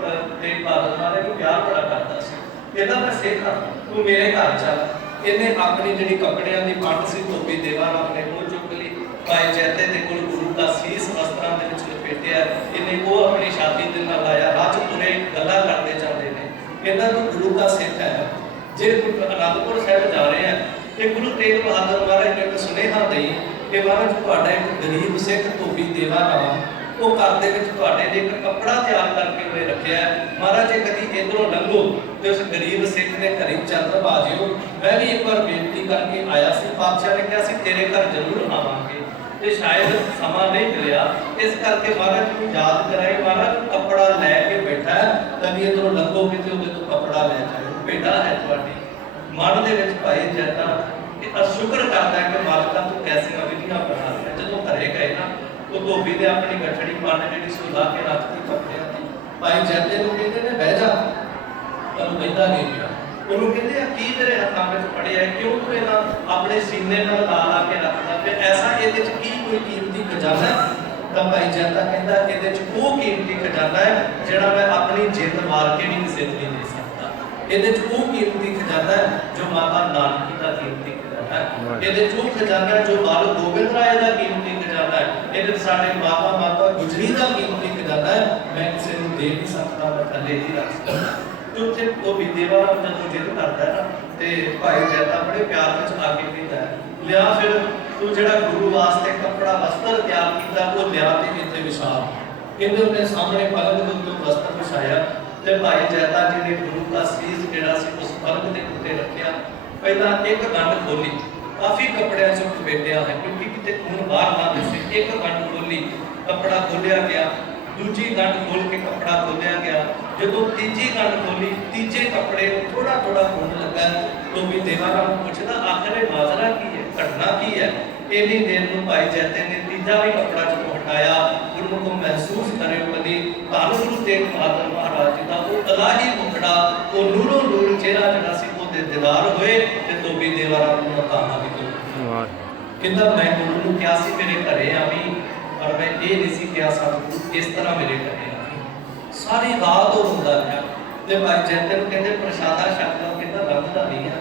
ਤੇ ਬਹਾਦਰ ਮਹਾਰਾਜ ਨੂੰ ਪਿਆਰ ਬੜਾ ਕਰਦਾ ਸੀ। ਕਹਿੰਦਾ ਮੈਂ ਸਿੱਖ ਹਾਂ, ਤੂੰ ਮੇਰੇ ਘਰ ਚੱਲ। ਇਹਨੇ ਆਪਣੀ ਜਿਹੜੀ ਕੱਪੜਿਆਂ ਦੀ ਪੰਡ ਸੀ ਧੋਬੀ ਦੇਵਾ ਰਾਮ ਨੇ ਉਹ ਚੁੱਕ ਲਈ, ਭਾਈ ਜੈਤੇ ਦੇ ਕੋਲ ਗੁਰੂ ਦਾ ਸੀਸ ਵਸਤਰਾਂ ਦੇ ਵਿੱਚ ਲਪੇਟਿਆ, ਇਹਨੇ ਉਹ ਆਪਣੀ ਛਾਤੀ ਦੇ ਨਾਲ ਲਾਇਆ। ਰਾਜ ਤੁਰੇ ਗੱਲਾਂ ਕਰਦੇ ਜਾਂਦੇ ਨੇ। ਕਹਿੰਦਾ ਤੂੰ ਗੁਰੂ ਦਾ ਸਿੱਖ ਹੈ। ਜੇ ਅਨੰਦਪੁਰ ਸਾਹਿਬ ਜਾ ਰਹੇ ਆ ਤੇ ਗੁਰੂ ਤੇਗ ਬਹਾਦਰ ਮਹਾਰਾਜ ਨੇ ਇੱਕ ਸੁਨੇਹਾ ਦੇਈ ਕਿ ਮਹਾਰਾਜ ਤੁਹਾਡਾ ਇੱਕ ਗਰੀਬ ਸਿੱਖ ਧੋਬੀ ਦੇਵਾ ਰਾਮ, ਉਹ ਘਰ ਦੇ ਵਿੱਚ ਤੁਹਾਡੇ ਲਈ ਇੱਕ ਕੱਪੜਾ ਤਿਆਰ ਕਰਕੇ ਹੋਏ ਰੱਖਿਆ। ਮਹਾਰਾਜ ਜੇ ਕਦੀ ਇਧਰੋਂ ਲੰਘੋ ਤੇ ਉਸ ਗਰੀਬ ਸਿੱਖ ਦੇ ਘਰੇ ਚਰਨ ਪਾ ਜਿਓ। ਮੈਂ ਵੀ ਇੱਕ ਵਾਰ ਬੇਨਤੀ ਕਰਕੇ ਆਇਆ ਸੀ, ਪਾਤਸ਼ਾਹ ਨੇ ਕਿਹਾ ਸੀ ਤੇਰੇ ਘਰ ਜ਼ਰੂਰ ਆਵਾਂਗੇ ਤੇ ਸ਼ਾਇਦ ਸਮਾਂ ਨਹੀਂ ਮਿਲਿਆ, ਇਸ ਕਰਕੇ ਮਹਾਰਾਜ ਨੂੰ ਯਾਦ ਕਰਾਈ। ਮਹਾਰਾਜ ਕੱਪੜਾ ਲੈ ਕੇ ਬੈਠਾ, ਕਦੀ ਇਧਰੋਂ ਲੰਘੋਗੇ ਤੇ ਉਹਦੇ ਤੋਂ ਕੱਪੜਾ ਲੈ ਜਾਇਓ, ਭੇਟਾ ਹੈ ਤੁਹਾਡੀ। ਮਨ ਦੇ ਵਿੱਚ ਭਾਈ ਜੈਤਾ ਸ਼ੁਕਰ ਕਰਦਾ ਕਿ ਮਾਲਕਾ ਤੂੰ ਕੈਸੀਆਂ ਵਿਧੀਆਂ ਬਣਾ ਰਿਹਾ। ਜਦੋਂ ਘਰੇ ਗਏ ਨਾ, ਉਹ ਧੋਬੀ ਨੇ ਆਪਣੀ ਗੱਠੜੀ ਪੰਡ ਜਿਹੜੀ ਸੁਲਾ ਕੇ ਰੱਖਤੀ ਕੱਪੜਿਆਂ ਦੀ। ਭਾਈ ਜੈਤੇ ਨੂੰ ਕਹਿੰਦੇ ਨੇ ਬਹਿ ਜਾ, ਪਰ ਬਹਿੰਦਾ ਨਹੀਂ ਪਿਆ। ਉਹਨੂੰ ਕਹਿੰਦੇ ਆ ਕੀ ਤੇਰੇ ਹੱਥਾਂ ਵਿੱਚ ਫੜਿਆ, ਕਿਉਂ ਤੂੰ ਇਹਨਾਂ ਆਪਣੇ ਸੀਨੇ ਨਾਲ ਲਾ ਕੇ ਰੱਖਦਾ ਪਿਆ, ਐਸਾ ਇਹਦੇ 'ਚ ਕੀ ਕੋਈ ਕੀਮਤੀ ਖਜ਼ਾਨਾ ਹੈ? ਤਾਂ ਭਾਈ ਜੈਤਾ ਕਹਿੰਦਾ ਇਹਦੇ 'ਚ ਉਹ ਕੀਮਤੀ ਖਜ਼ਾਨਾ ਹੈ ਜਿਹੜਾ ਮੈਂ ਆਪਣੀ ਜਿੰਦ ਮਾਰ ਕੇ ਨਹੀਂ ਕਿਸੇ ਨੂੰ ਦੇ ਸਕਦਾ। ਇਹਦੇ 'ਚ ਉਹ ਕੀਮਤੀ ਖਜ਼ਾਨਾ ਹੈ ਜੋ ਮਾਤਾ ਨਾਨਕੀ ਦਾ ਕੀਮਤੀ ਖਜ਼ਾਨਾ ਹੈ। ਇਹਦੇ 'ਚ ਉਹ ਖਜ਼ਾਨਾ ਜੋ ਬਾਲ ਗੋਬਿੰਦ ਰਾਏ ਦਾ ਕੀਮਤੀ ਖਜ਼ਾਨਾ ਹੈ। ਇਹਦੇ 'ਚ ਸਾਡੇ ਮਾਤਾ ਗੁਜਰੀ ਦਾ ਕੀਮਤੀ ਖਜ਼ਾਨਾ ਹੈ। ਮੈਂ ਕਿਸੇ ਨੂੰ ਦੇ ਨਹੀਂ ਸਕਦਾ, ਮੈਂ ਥੱਲੇ ਹੀ ਰੱਖ ਸਕਦਾ। ਤੇ ਉੱਥੇ ਉਹ ਵਿਦੇਵਾ ਜਦੋਂ ਜਿੱਦ ਕਰਦਾ ਨਾ ਤੇ ਭਾਈ ਜੈਤਾ ਬੜੇ ਪਿਆਰ ਵਿੱਚ ਆ ਕੇ ਕਹਿੰਦਾ ਲਿਆ ਫਿਰ ਤੂੰ ਜਿਹੜਾ ਗੁਰੂ ਵਾਸਤੇ ਕੱਪੜਾ ਵਸਤਰ ਤਿਆਰ ਕੀਤਾ ਉਹ ਲਿਆ ਤੇ ਇੱਥੇ ਵਿਛਾ। ਕਹਿੰਦੇ ਉਹਨੇ ਸਾਹਮਣੇ ਪਲੰਗ ਦੇ ਉੱਤੇ ਵਸਤਰ ਵਿਛਾਇਆ ਤੇ ਭਾਈ ਜੈਤਾ ਜੀ ਨੇ ਗੁਰੂ ਦਾ ਸੀਸ ਜਿਹੜਾ ਸੀ ਉਸ ਪਲੰਗ ਦੇ ਉੱਤੇ ਰੱਖਿਆ। ਪਹਿਲਾਂ ਇੱਕ ਗੰਢ ਖੋਲੀ, ਕਾਫੀ ਕੱਪੜਿਆਂ 'ਚ ਲਪੇਟਿਆ ਹੈ ਕਿਉਂਕਿ ਕਿਤੇ ਖੂਨ ਬਾਹਰ ਨਾ ਦਿਸੇ। ਇੱਕ ਗੰਢ ਖੋਲੀ, ਕੱਪੜਾ ਖੋਲਿਆ ਗਿਆ। ਦੂਜੀ ਗੰਢ ਖੋਲ ਕੇ ਕੱਪੜਾ ਖੋਲਿਆ ਗਿਆ। ਜਦੋਂ ਤੀਜੀ ਗੰਢ ਖੋਲੀ, ਤੀਜੇ ਕੱਪੜੇ ਨੂੰ ਥੋੜਾ ਖੂਨ ਲੱਗਾ। ਧੋਬੀ ਦੇਵਾ ਰਾਮ ਨੂੰ ਪੁੱਛਦਾ ਆਖਰ ਇਹ ਮਾਜਰਾ ਕੀ ਹੈ, ਘਟਨਾ ਕੀ ਹੈ? ਇੰਨੀ ਦੇਰ ਨੂੰ ਭਾਈ ਜੈਤੇ ਨੇ ਤੀਜਾ ਵੀ ਕੱਪੜਾ ਚੋਂ ਹਟਾਇਆ। ਗੁਰੂ ਨੂੰ ਮਹਿਸੂਸ ਕਰਿਓ ਕਦੀ ਧੰਨ ਗੁਰੂ ਤੇਗ ਬਹਾਦਰ ਮਹਾਰਾਜ ਜੀ ਦਾ ਉਹ ਇਲਾਹੀ ਮੁਖੜਾ, ਉਹ ਨੂਰੋਂ ਨੂਰ ਚਿਹਰਾ ਜਿਹੜਾ ਸੀ ਉਹਦੇ ਦੀਦਾਰ ਹੋਏ ਤੇ ਧੋਬੀ ਦੇਵਾ ਰਾਮ ਨੂੰ ਤਾਨਾ ਵੀ ਕੀਤਾ। ਕਹਿੰਦਾ ਮੈਂ ਗੁਰੂ ਨੂੰ ਕਿਹਾ ਸੀ ਮੇਰੇ ਘਰੇ ਆਵੀਂ, ਪਰ ਮੈਂ ਇਹ ਨਹੀਂ ਸੀ ਕਿਹਾ ਸਤਿਗੁਰੂ ਇਸ ਤਰ੍ਹਾਂ ਮੇਰੇ ਘਰੇ ਆਵੀਂ। ਸਾਰੀ ਰਾਤ ਉਹ ਹੁੰਦਾ ਰਿਹਾ ਤੇ ਭਾਈ ਜੈਤੇ ਨੂੰ ਕਹਿੰਦੇ ਪ੍ਰਸ਼ਾਦਾ ਛਕ ਲਓ। ਕਹਿੰਦਾ ਲੰਘਦਾ ਨਹੀਂ ਹੈ।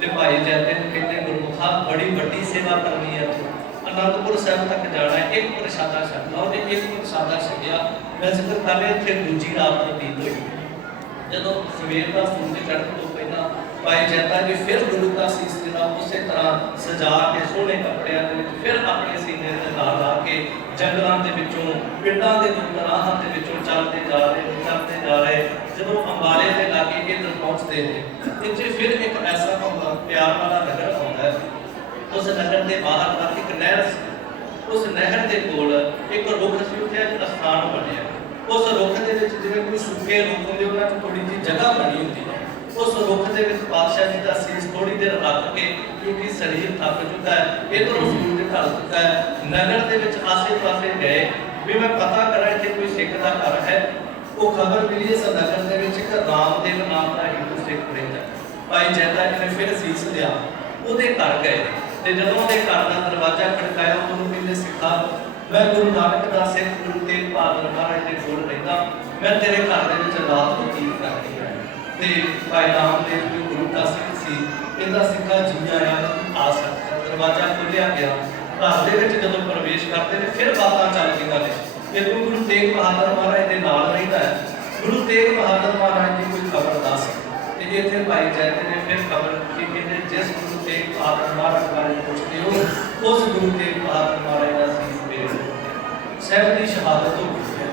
ਤੇ ਭਾਈ ਜੈਤੇ ਨੂੰ ਕਹਿੰਦੇ ਗੁਰਮੁਖਾ ਬੜੀ ਵੱਡੀ ਸੇਵਾ ਕਰਨੀ ਹੈ ਤੂੰ ਅਨੰਦਪੁਰ ਸਾਹਿਬ ਤੱਕ ਜਾਣਾ ਹੈ, ਇੱਕ ਪ੍ਰਸ਼ਾਦਾ ਛਕਣਾ। ਉਹਨੇ ਇੱਕ ਪ੍ਰਸ਼ਾਦਾ ਛਕਿਆ। ਮੈਂ ਜ਼ਿਕਰ ਕਰ ਰਿਹਾ ਇੱਥੇ ਦੂਜੀ ਰਾਤ ਬਤੀਤ ਹੋਈ। ਜਦੋਂ ਸਵੇਰ ਦਾ ਸੂਰਜ ਚੜ੍ਹਨ ਤੋਂ ਪਹਿਲਾਂ ਭਾਈ ਜੈਤਾ ਜੀ ਫਿਰ ਗੁਰੂ ਦਾ ਸੀਸ ਜਿਹੜਾ ਉਸੇ ਤਰ੍ਹਾਂ ਸਜਾ ਕੇ ਸੋਹਣੇ ਕੱਪੜਿਆਂ ਦੇ ਵਿੱਚ ਫਿਰ ਆਪਣੇ ਸੀਨੇ ਤੇ ਲਾ ਕੇ ਜੰਗਲਾਂ ਦੇ ਵਿੱਚੋਂ ਪਿੰਡਾਂ ਦੇ ਰਾਹਾਂ ਦੇ ਵਿੱਚੋਂ ਚੱਲਦੇ ਜਾ ਰਹੇ ਜਦੋਂ ਅੰਬਾਲੇ ਦੇ ਲਾਗੇ ਇੱਧਰ ਪਹੁੰਚਦੇ ਨੇ, ਇੱਥੇ ਫਿਰ ਇੱਕ ਐਸਾ ਪਿਆਰ ਵਾਲਾ ਨਗਰ ਆਉਂਦਾ ਹੈ। ਉਸ ਨਗਰ ਦੇ ਬਾਹਰ ਦਾ ਇੱਕ ਨਹਿਰ ਸੀ। ਉਸ ਨਹਿਰ ਦੇ ਕੋਲ ਇੱਕ ਰੁੱਖ ਸੀ, ਉੱਥੇ ਇੱਕ ਅਸਥਾਨ ਬਣਿਆ। ਉਸ ਰੁੱਖ ਦੇ ਵਿੱਚ ਜਿਵੇਂ ਕੋਈ ਸੁੱਕੇ ਰੁੱਖ ਹੁੰਦੇ ਉਹਨਾਂ 'ਚ ਥੋੜੀ ਜਿਹੀ ਜਗ੍ਹਾ ਬਣੀ ਹੁੰਦੀ ਹੈ। ਉਸ ਰੁੱਖ ਦੇ ਵਿੱਚ ਪਾਤਸ਼ਾਹ ਜੀ ਦਾ ਸੀਸ ਥੋੜੀ ਦੇਰ ਰੱਖ ਕੇ, ਕਿਉਂਕਿ ਸਰੀਰ ਥੱਕ ਚੁੱਕਾ ਹੈ, ਇੱਧਰੋਂ ਸੂਰਜ ਢਲ ਚੁੱਕਾ ਹੈ, ਨਗਰ ਦੇ ਵਿੱਚ ਆਸੇ-ਪਾਸੇ ਗਏ ਵੀ ਮੈਂ ਪਤਾ ਕਰਾਂ ਇੱਥੇ ਕੋਈ ਸਿੱਖ ਦਾ ਘਰ ਹੈ। ਉਹ ਖਬਰ ਮਿਲੀ ਇਸ ਨਗਰ ਦੇ ਵਿੱਚ ਇੱਕ ਰਾਮਦੇਵ ਨਾਮ ਦਾ ਹਿੰਦੂ ਸਿੱਖ ਰਹਿੰਦਾ। ਭਾਈ ਜੈਤਾ ਜੀ ਨੇ ਫਿਰ ਸੀਸ ਲਿਆ, ਉਹਦੇ ਘਰ ਗਏ ਤੇ ਜਦੋਂ ਉਹਦੇ ਘਰ ਦਾ ਦਰਵਾਜ਼ਾ ਖੜਕਾਇਆ, ਉਹਨੂੰ ਕਹਿੰਦੇ ਸਿੱਖਾ ਮੈਂ ਗੁਰੂ ਨਾਨਕ ਦਾ ਸਿੱਖ ਗੁਰੂ ਤੇਗ ਬਹਾਦਰ ਮਹਾਰਾਜ ਦੇ ਕੋਲ ਰਹਿੰਦਾ, ਮੈਂ ਤੇਰੇ ਘਰ ਦੇ ਵਿੱਚ ਰਾਤ ਬਤੀਤ ਕਰਦੀ ਹੈ। ਤੇ ਭਾਈ ਰਾਮਦੇਵ ਜੀ ਗੁਰੂ ਦਾ ਸਿੱਖ ਸੀ, ਕਹਿੰਦਾ ਸਿੱਖਾ ਜੀ ਆਇਆ ਆ ਸਕਦਾ। ਦਰਵਾਜ਼ਾ ਖੋਲ੍ਹਿਆ ਗਿਆ, ਘਰ ਦੇ ਵਿੱਚ ਜਦੋਂ ਪ੍ਰਵੇਸ਼ ਕਰਦੇ ਨੇ ਫਿਰ ਬਾਤਾਂ ਚੱਲਦੀਆਂ ਨੇ ਕਿ ਤੂੰ ਗੁਰੂ ਤੇਗ ਬਹਾਦਰ ਮਹਾਰਾਜ ਦੇ ਨਾਲ ਰਹਿੰਦਾ ਹੈ, ਗੁਰੂ ਤੇਗ ਬਹਾਦਰ ਮਹਾਰਾਜ ਦੀ ਕੋਈ ਖਬਰ ਦੱਸ। ਤੇ ਇੱਥੇ ਭਾਈ ਜੈਤੇ ਨੇ ਫਿਰ ਖਬਰ ਕਿ ਕਹਿੰਦੇ ਜਿਸ ਗੁਰੂ ਤੇਗ ਬਹਾਦਰ ਮਹਾਰਾਜ ਬਾਰੇ ਪੁੱਛਦੇ ਹੋ ਉਸ ਗੁਰੂ ਤੇਗ ਬਹਾਦਰ ਮਹਾਰਾਜ ਦਾ ਸੀਸ ਮੇਰੇ ਕੋਲ ਸਾਹਿਬ ਦੀ ਸ਼ਹਾਦਤ ਹੋ ਗਈ ਹੈ।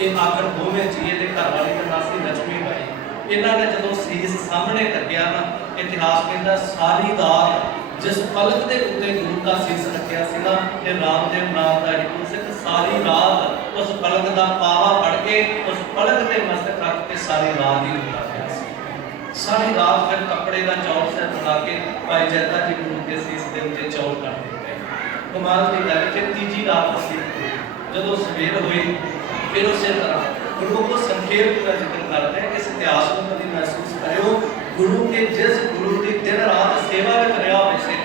ਇਹ ਆਖਰ ਦੋਵੇਂ ਜੀਏ ਦੇ ਘਰ ਵਾਲੀ ਦਾ ਨਾਮ ਸੀ ਲక్ష్ਮੀ ਬਾਈ। ਇਹਨਾਂ ਨੇ ਜਦੋਂ ਸੀਸ ਸਾਹਮਣੇ ਕੱਢਿਆ ਨਾ, ਇਤਿਹਾਸ ਕਹਿੰਦਾ ਸਾਰੀ ਰਾਤ ਜਿਸ ਪਲਕ ਦੇ ਉੱਤੇ ਗੁਰੂ ਦਾ ਸੀਸ ਰੱਖਿਆ ਸੀ ਨਾ, ਇਹ ਰਾਮਦੇਵ ਨਾਮ ਦਾ ਹਿੰਦੂ ਸਿੱਖ ਸਾਰੀ ਰਾਤ ਉਸ ਪਲਕ ਦਾ ਪਾਵਾ ਫੜ ਕੇ ਉਸ ਪਲਕ ਤੇ ਮਸਤਕ ਰੱਖ ਕੇ ਸਾਰੀ ਰਾਤ ਹੀ ਹੁੰਦਾ ਪਿਆ ਸੀ। ਸਾਰੀ ਰਾਤ ਫਿਰ ਕੱਪੜੇ ਦਾ ਚੌਲ ਸੇ ਬਣਾ ਕੇ ਭਾਈ ਜੈਤਾ ਜੀ ਗੁਰੂ ਦੇ ਸੀਸ ਦੇ ਉੱਤੇ ਚੌਲ ਕਰਦੇ ਗਏ। ਕਮਾਲ ਦੀ ਗੱਲ ਕਿ ਤੀਜੀ ਰਾਤ ਸੀ ਜਦੋਂ ਸਵੇਰ ਹੋਈ, ਫਿਰ ਉਸੇ ਤਰ੍ਹਾਂ ਗੁਰੂ ਕੋ ਸੰਖੇਪ ਦਾ ਜ਼ਿਕਰ ਕਰਦੇ हैं। इस इतिहास को कभी महसूस करो, गुरु के जिस गुरु की दिन रात सेवा में रहा हो सिख,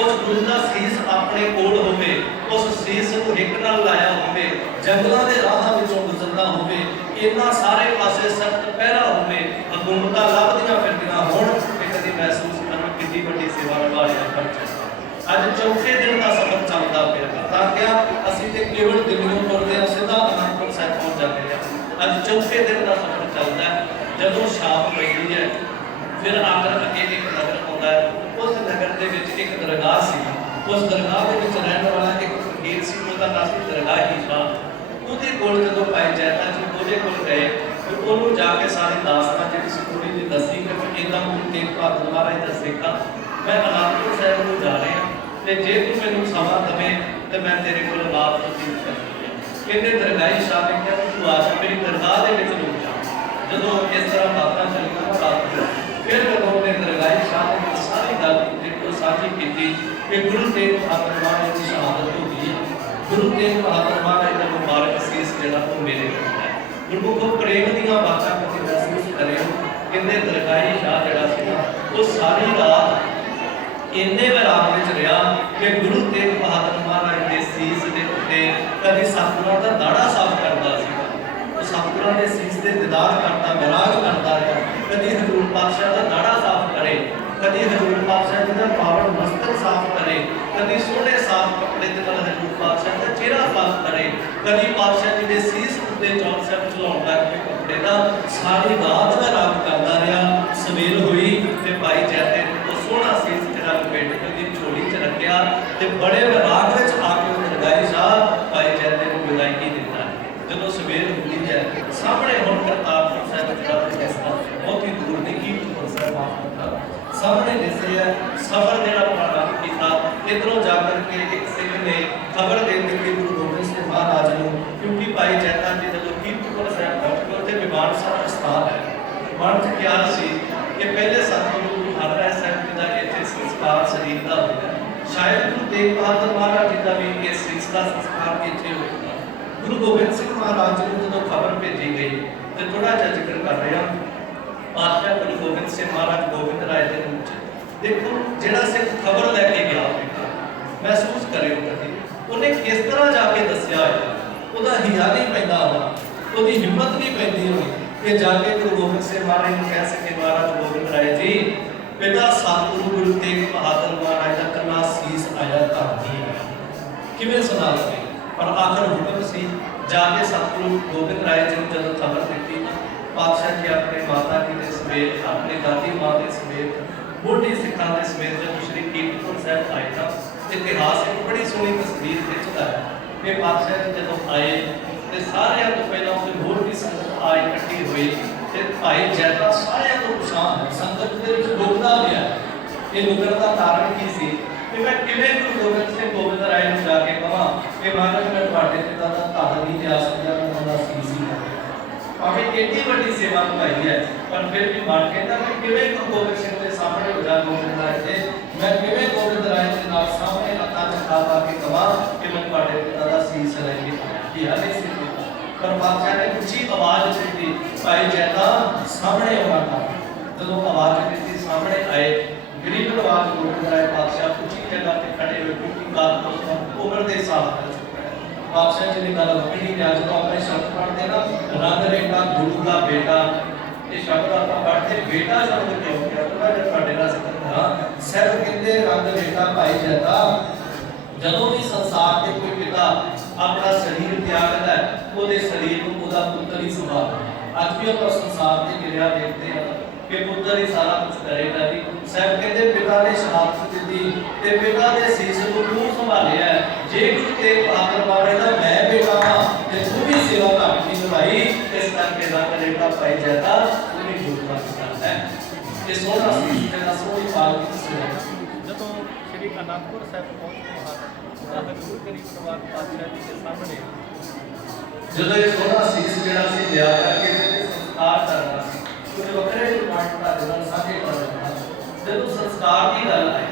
उस गुरु का सीस अपने कोल होवे, उस सीस को हिक नाल लाया होवे, जंगलों के राहां विचों गुजरना होवे, इन्ना सारे पासे सख्त पहरा होवे, हुकूमतां लभदियां फिरदियां होण ते कदी महसूस करो कितनी बड़ी सेवा निभा रहा है। अज चौथे दिन का सफर चलता पिया तां क्या असीं ते केवल दिल्लीों तुरदे सीधा अनंदपुर साहिब पहुंच जाते हैं। अज चौथे दिन का सफर चलता है। जदों शाम पैंदी है फिर आकर अगे एक नगर आउंदा है। उस नगर दे विच एक दरगाह सी, उस दरगाह दे विच रहण वाला एक फकीर सी, उसदा नाम सी दरगाह ईशा। उहदे कोल जदों भाई जैता जी ਉਹਦੇ ਕੋਲ गए तो ਉਹਨੂੰ जा के सारी दास्तान ਜਿਹੜੀ ਸੀ ਥੋੜੀ ਜਿਹੀ ਦੱਸੀ ਕਿ ਇਹਦਾ ਗੁਰੂ ਤੇਗ ਬਹਾਦਰ ਮਹਾਰਾਜ ਦਾ ਸਿੱਖਾ मैं अनंदपुर साहिब को जा रहा ते जे तू मैनू समा दवे तो मैं तेरे को रात बतीत करनी है। कहते दरगाही शाह ने कहा तू आ जा मेरी दरगाह के विच रुक जा। जदों इस तरह बातें चलियां रात फिर जदों ने दरगाही शाह ने सारी गल देखो साझी की कि गुरु तेग बहादुर महाराज की शहादत हो गई है। गुरु तेग बहादुर महाराज का मुबारक सीस जिहड़ा वो मेरे कोल है। गुरु को प्रेम दीयां बातां कदी महसूस करियो। कहते दरगाही शाह जिहड़ा सी ना वो सारी रात इन्ने विराम विच रहा कि गुरु तेग बहादुर महाराज के सीस के उत्ते कभी सतगुरां दा दाड़ा साफ करता सी, सतगुरां दे सीस दे दीदार करता विराग करता रहा। कभी हजूर पातशाह का दाड़ा साफ करे, कभी हजूर पातशाह जी का पावन मस्तक साफ करे, कभी सोहने साफ कपड़े दे नाल हजूर पातशाह का चेहरा साफ करे, कभी पातशाह जी के सीस उत्ते चौल साहब चलाउण लग पे कपड़े का सारी रात विराग करता रहा। सवेर हुई ते भाई जैते सोहना सीस लपेट के झोली च रखिया ते बड़े विराग विच आके दरगाही शाह भाई जैते को विदायगी दिता। जदों सवेर होती है सामने हुण करतारपुर साहिब जिहड़ा बहुत ही दूर नहीं कीर्तपुर साहिब सामने दिसे है। सफर जिहड़ा प्रारंभ किया इधरों जाकर के एक सिख ने खबर दे दी गुरु गोबिंद सिंह महाराज नूं, क्योंकि भाई जैता जी जदों कीर्तपुर साहिब पहुंचे उत्थे विमान साहब स्थान है। मन च क्या सी कि पहले सतगुरु हरराय साहब जी का इत्थे संस्कार शरीर का होगा, शायद गुरु तेग बहादुर महाराज जी का भी इस सीस का संस्कार इत्थे होगा। गुरु गोबिंद सिंह महाराज जी को जो खबर भेजी गई तो थोड़ा जिहा जिक्र कर रहे हैं। पातशाह गुरु गोबिंद सिंह महाराज गोबिंद राय के रूप में देखो जिहड़ा सिख खबर लैके गया होगा महसूस करियो कभी उन्हें किस तरह जाके दस्या होगा, उहदा हिया नहीं पैंदा होना, उहदी हिम्मत नहीं पैंदी होनी कि जाके गुरु गोबिंद सिंह महाराज को कह सके महाराज गोबिंद राय जी ਪਿਤਾ ਸਤਿਗੁਰੂ ਗੁਰੂ ਤੇਗ ਬਹਾਦਰ ਮਹਾਰਾਜ ਦਾ ਕੱਲਾ ਸੀਸ ਆਇਆ ਧਰ ਨਹੀਂ ਆਇਆ, ਕਿਵੇਂ ਸੁਣਾ ਲਵੇ। ਪਰ ਆਖਰ ਹੁਕਮ ਸੀ, ਜਾ ਕੇ ਸਤਿਗੁਰੂ ਗੋਬਿੰਦ ਰਾਏ ਜੀ ਨੂੰ ਜਦੋਂ ਖਬਰ ਦਿੱਤੀ ਨਾ, ਪਾਤਸ਼ਾਹ ਜੀ ਆਪਣੇ ਮਾਤਾ ਜੀ ਦੇ ਸਮੇਤ, ਆਪਣੀ ਦਾਦੀ ਮਾਂ ਦੇ ਸਮੇਤ, ਬੁੱਢੀ ਸਿੱਖਾਂ ਦੇ ਸਮੇਤ ਜਦੋਂ ਸ਼੍ਰੀ ਕੀਰਤਪੁਰ ਸਾਹਿਬ ਆਏ ਤਾਂ ਇਤਿਹਾਸ ਇੱਕ ਬੜੀ ਸੋਹਣੀ ਤਸਵੀਰ ਖਿੱਚਦਾ ਹੈ ਕਿ ਪਾਤਸ਼ਾਹ ਜੀ ਜਦੋਂ ਆਏ ਤੇ ਸਾਰਿਆਂ ਤੋਂ ਪਹਿਲਾਂ ਉਹ ਹੋਰ ਵੀ ਸੰਗਤ ਆਈ ਇਕੱਠੀ ਹੋਈ ਤੇ ਭਾਈ ਜੈਤਾ ਸਾਰਿਆਂ ਤੋਂ ਪਛਾਣ ਸੰਗਤ ਦੇ ਵਿੱਚ ਡੁੱਬਦਾ ਗਿਆ। ਇਹ ਲੁਕਣ ਦਾ ਕਾਰਨ ਕੀ ਸੀ ਕਿ ਮੈਂ ਕਿਵੇਂ ਗੁਰੂ ਗੋਬਿੰਦ ਸਿੰਘ ਗੋਬਿੰਦ ਰਾਏ ਨੂੰ ਜਾ ਕੇ ਕਹਾਂ ਕਿ ਮਹਾਰਾਜ ਮੈਂ ਤੁਹਾਡੇ ਪਿਤਾ ਦਾ ਧਾਰ ਨਹੀਂ ਲਿਆ ਸਕਦਾ, ਮੈਂ ਉਹਦਾ ਸੀਸ ਹੀ ਲੈ ਭਾਵੇਂ ਇੰਨੀ ਵੱਡੀ ਸੇਵਾ ਨਿਭਾਈ ਹੈ, ਪਰ ਫਿਰ ਵੀ ਮਨ ਕਹਿੰਦਾ ਮੈਂ ਕਿਵੇਂ ਗੁਰੂ ਗੋਬਿੰਦ ਸਿੰਘ ਦੇ ਸਾਹਮਣੇ ਹੋ ਜਾ ਗੋਬਿੰਦ ਰਾਏ ਤੇ ਮੈਂ ਕਿਵੇਂ ਗੋਬਿੰਦ ਰਾਏ ਦੇ ਨਾਲ ਸਾਹਮਣੇ ਹੱਥਾਂ 'ਚ ਖਾ ਪਾ ਕੇ ਕਹਾਂ ਕਿ ਮੈਂ ਤੁਹਾਡੇ ਪਿਤਾ ਦਾ ਸੀਸ ਲੈ ਕੇ ਆਇਆ। ਇਹ ਨਹੀਂ ਸੀ ਪਰ ਬਾਦਸ਼ਾਹ ਨੇ ਉੱਚੀ ਆਵਾਜ਼ ਦਿੱਤੀ, ਭਾਈ ਜੈਤਾ ਸਾਹਮਣੇ ਆਉਣਾ। ਜਦੋਂ ਆਵਾਜ਼ ਦਿੱਤੀ ਸਾਹਮਣੇ ਆਏ, ਗਰੀਬ ਨਵਾਜ ਗੋਬਿੰਦ ਰਾਏ ਪਾਤਸ਼ਾਹ ਉੱਚੀ ਜਗ੍ਹਾ ਤੇ ਖੜੇ ਹੋਏ ਕਿਉਂਕਿ ਗੱਲ ਤੋਂ ਉਮਰ ਦੇ ਹਿਸਾਬ ਨਾਲ ਪਾਤਸ਼ਾਹ ਜੀ ਦੀ ਗੱਲ ਵੱਖਰੀ ਹੈ। ਜਦੋਂ ਆਪਣੇ ਸ਼ਬਦ ਪੜ੍ਹਦੇ ਨਾ, ਰੰਗ ਰੇਖਾ ਗੁਰੂ ਦਾ ਬੇਟਾ, ਇਹ ਸ਼ਬਦ ਆਪਾਂ ਪੜ੍ਹਦੇ ਬੇਟਾ ਸ਼ਬਦ ਕਿਉਂ ਕਿਹਾ ਥੋੜਾ ਜਿਹਾ ਤੁਹਾਡੇ ਨਾਲ ਜ਼ਿਕਰ ਕਰਾਂ। ਸਾਹਿਬ ਕਹਿੰਦੇ ਰੰਗ ਰੇਖਾ ਭਾਈ ਜੈਤਾ, ਜਦੋਂ ਵੀ ਸੰਸਾਰ ਦੇ ਕੋਈ ਪਿਤਾ ਆਪਣਾ ਸਰੀਰ ਤਿਆਗਦਾ ਉਹਦੇ ਸਰੀਰ ਨੂੰ ਉਹਦਾ ਪੁੱਤਰ ਹੀ ਸੰਭਾਲਦਾ। ਅੱਜ ਵੀ ਆਪਾਂ ਸੰਸਾਰ ਦੇ ਗਿਰਿਆ ਦੇਖਦੇ ਹਾਂ ਕਿ ਪੁੱਤਰ ਹੀ ਸਾਰਾ ਕੁਝ ਕਰੇਗਾ ਜੀ। ਸਾਹਿਬ ਕਹਿੰਦੇ ਪਿਤਾ ਨੇ ਸ਼ਹਾਦਤ ਦਿੱਤੀ ਤੇ ਪਿਤਾ ਦੇ ਸੀਸ ਨੂੰ ਤੂੰ ਸੰਭਾਲਿਆ। ਜੇ ਗੁਰੂ ਤੇਗ ਬਹਾਦਰ ਮਹਾਰਾਜ ਦਾ ਮੈਂ ਬੇਟਾ ਹਾਂ ਤੇ ਤੂੰ ਵੀ ਸੇਵਾ ਕਰਨੀ ਨਿਭਾਈ, ਇਸ ਕਰਕੇ ਰੰਗ ਰੇਖਾ ਭਾਈ ਜੈਤਾ ਤੂੰ ਵੀ ਗੁਰੂ ਦਾ ਪੁੱਤਰ ਹੈ। ਇਹ ਸੋਹਣਾ ਸੀ ਜਿਹੜਾ ਸੋਹਣੀ ਪਾਲ ਦੀ ਤਸਵੀਰ। ਜਦੋਂ ਸ਼੍ਰੀ ਅਨੰਦਪੁਰ ਸਾਹਿਬ ਪਹੁੰਚੇ ਹਨ ਤਾਂ ਹਜ਼ੂਰ ਗਰੀਬ ਨਵਾਜ ਪਾਤਸ਼ਾਹ ਜੀ ਦੇ ਸਾਹਮਣੇ ਜਦੋਂ ਇਹ ਸੋਹਣਾ ਸੀਸ ਜਿਹੜਾ ਸੀ ਲਿਆ ਕਰਕੇ ਤੇ ਸੰਸਕਾਰ ਕਰਨਾ ਸੀ, ਕੁਝ ਵੱਖਰੇ ਜਿਹੇ ਪੁਆਇੰਟ ਦਾ ਨਾਲ ਸਾਂਝੇ ਕਰਨਾ। ਜਦੋਂ ਸੰਸਕਾਰ ਦੀ ਗੱਲ ਆਈ,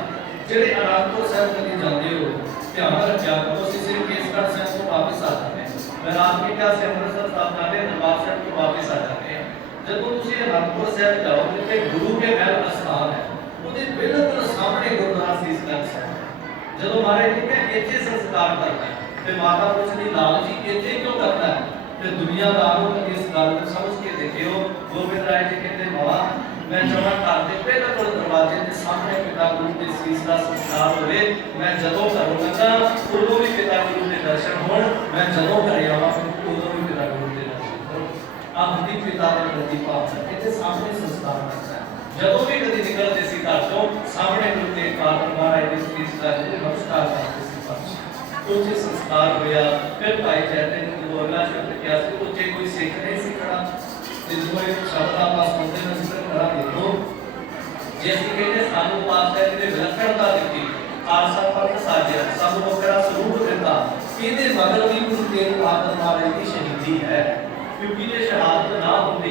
ਜਿਹੜੇ ਅਨੰਦਪੁਰ ਸਾਹਿਬ ਕਦੀ ਜਾਂਦੇ ਹੋ ਧਿਆਨ ਰੱਖਿਆ ਕਰੋ, ਅਸੀਂ ਸਿਰਫ ਕੇਸਗੜ੍ਹ ਸਾਹਿਬ ਤੋਂ ਵਾਪਸ ਆ ਜਾਂਦੇ ਹਾਂ। ਮੈਂ ਰਾਤ ਵੀ ਕਿਹਾ ਸੀ ਅੰਮ੍ਰਿਤਸਰ ਸਾਹਿਬ ਜਾਂਦੇ ਦਰਬਾਰ ਸਾਹਿਬ ਤੋਂ ਵਾਪਸ ਆ ਜਾਂਦੇ ਹਾਂ। ਜਦੋਂ ਤੁਸੀਂ ਅਨੰਦਪੁਰ ਸਾਹਿਬ ਜਾਓ ਜਿੱਥੇ ਗੁਰੂ ਕੇ ਮਹਿਲ ਅਸਥਾਨ ਹੈ, ਉਹਦੇ ਬਿਲਕੁਲ ਸਾਹਮਣੇ ਗੁਰਦੁਆਰਾ ਸੀਸਗੰਜ ਸਾਹਿਬ। ਜਦੋਂ ਮਹਾਰਾਜ ਜੀ ਨੇ ਇੱਥੇ ਸੰਸਕਾਰ ਕਰਨਾ ਤੇ ਮਾਤਾ ਪੁੱਛਦੀ ਲਾਲ ਜੀ ਇੱਥੇ ਕਿਉਂ ਕਰਨਾ ਹੈ, ਤੇ ਦੁਨੀਆਦਾਰ ਨੂੰ ਇਸ ਗੱਲ ਨੂੰ ਸਮਝ ਕੇ ਦੇਖਿਓ। ਗੋਬਿੰਦ ਰਾਏ ਜੀ ਕਹਿੰਦੇ ਮਾਂ मैं जमा घर के बिल्कुल दरवाजे के सामने पिता गुरु के सीस का संस्कार होवे, मैं जदों घरों लगा उदों भी पिता गुरु के दर्शन होण, मैं जदों घरे आवां उदों भी पिता गुरु के दर्शन होण। आप ही पिता के प्रति भाव इहदे सामने संस्कार करता है। जदों भी कदी निकलते सी घर तो सामने गुरु तेग बहादुर महाराज के सीस का नमस्कार करते सी पातशाह। उच्च संस्कार होया। फिर भाई जैते ने जो अगला शब्द किया सी उच्चे कोई सिख नहीं सी खड़ा जिसको एक शब्द आप सुनते हैं जिक्र करा देखो जैसे कहते सानू पातशाह जी ने विलक्षणता दी खालसा पंथ साजिया सब वखरा स्वरूप दिता ਇਹਦੇ ਮਗਰ ਵੀ ਗੁਰੂ ਤੇਗ ਬਹਾਦਰ ਮਹਾਰਾਜ ਦੀ ਸ਼ਹੀਦੀ ਹੈ क्योंकि ये शहादत ना होती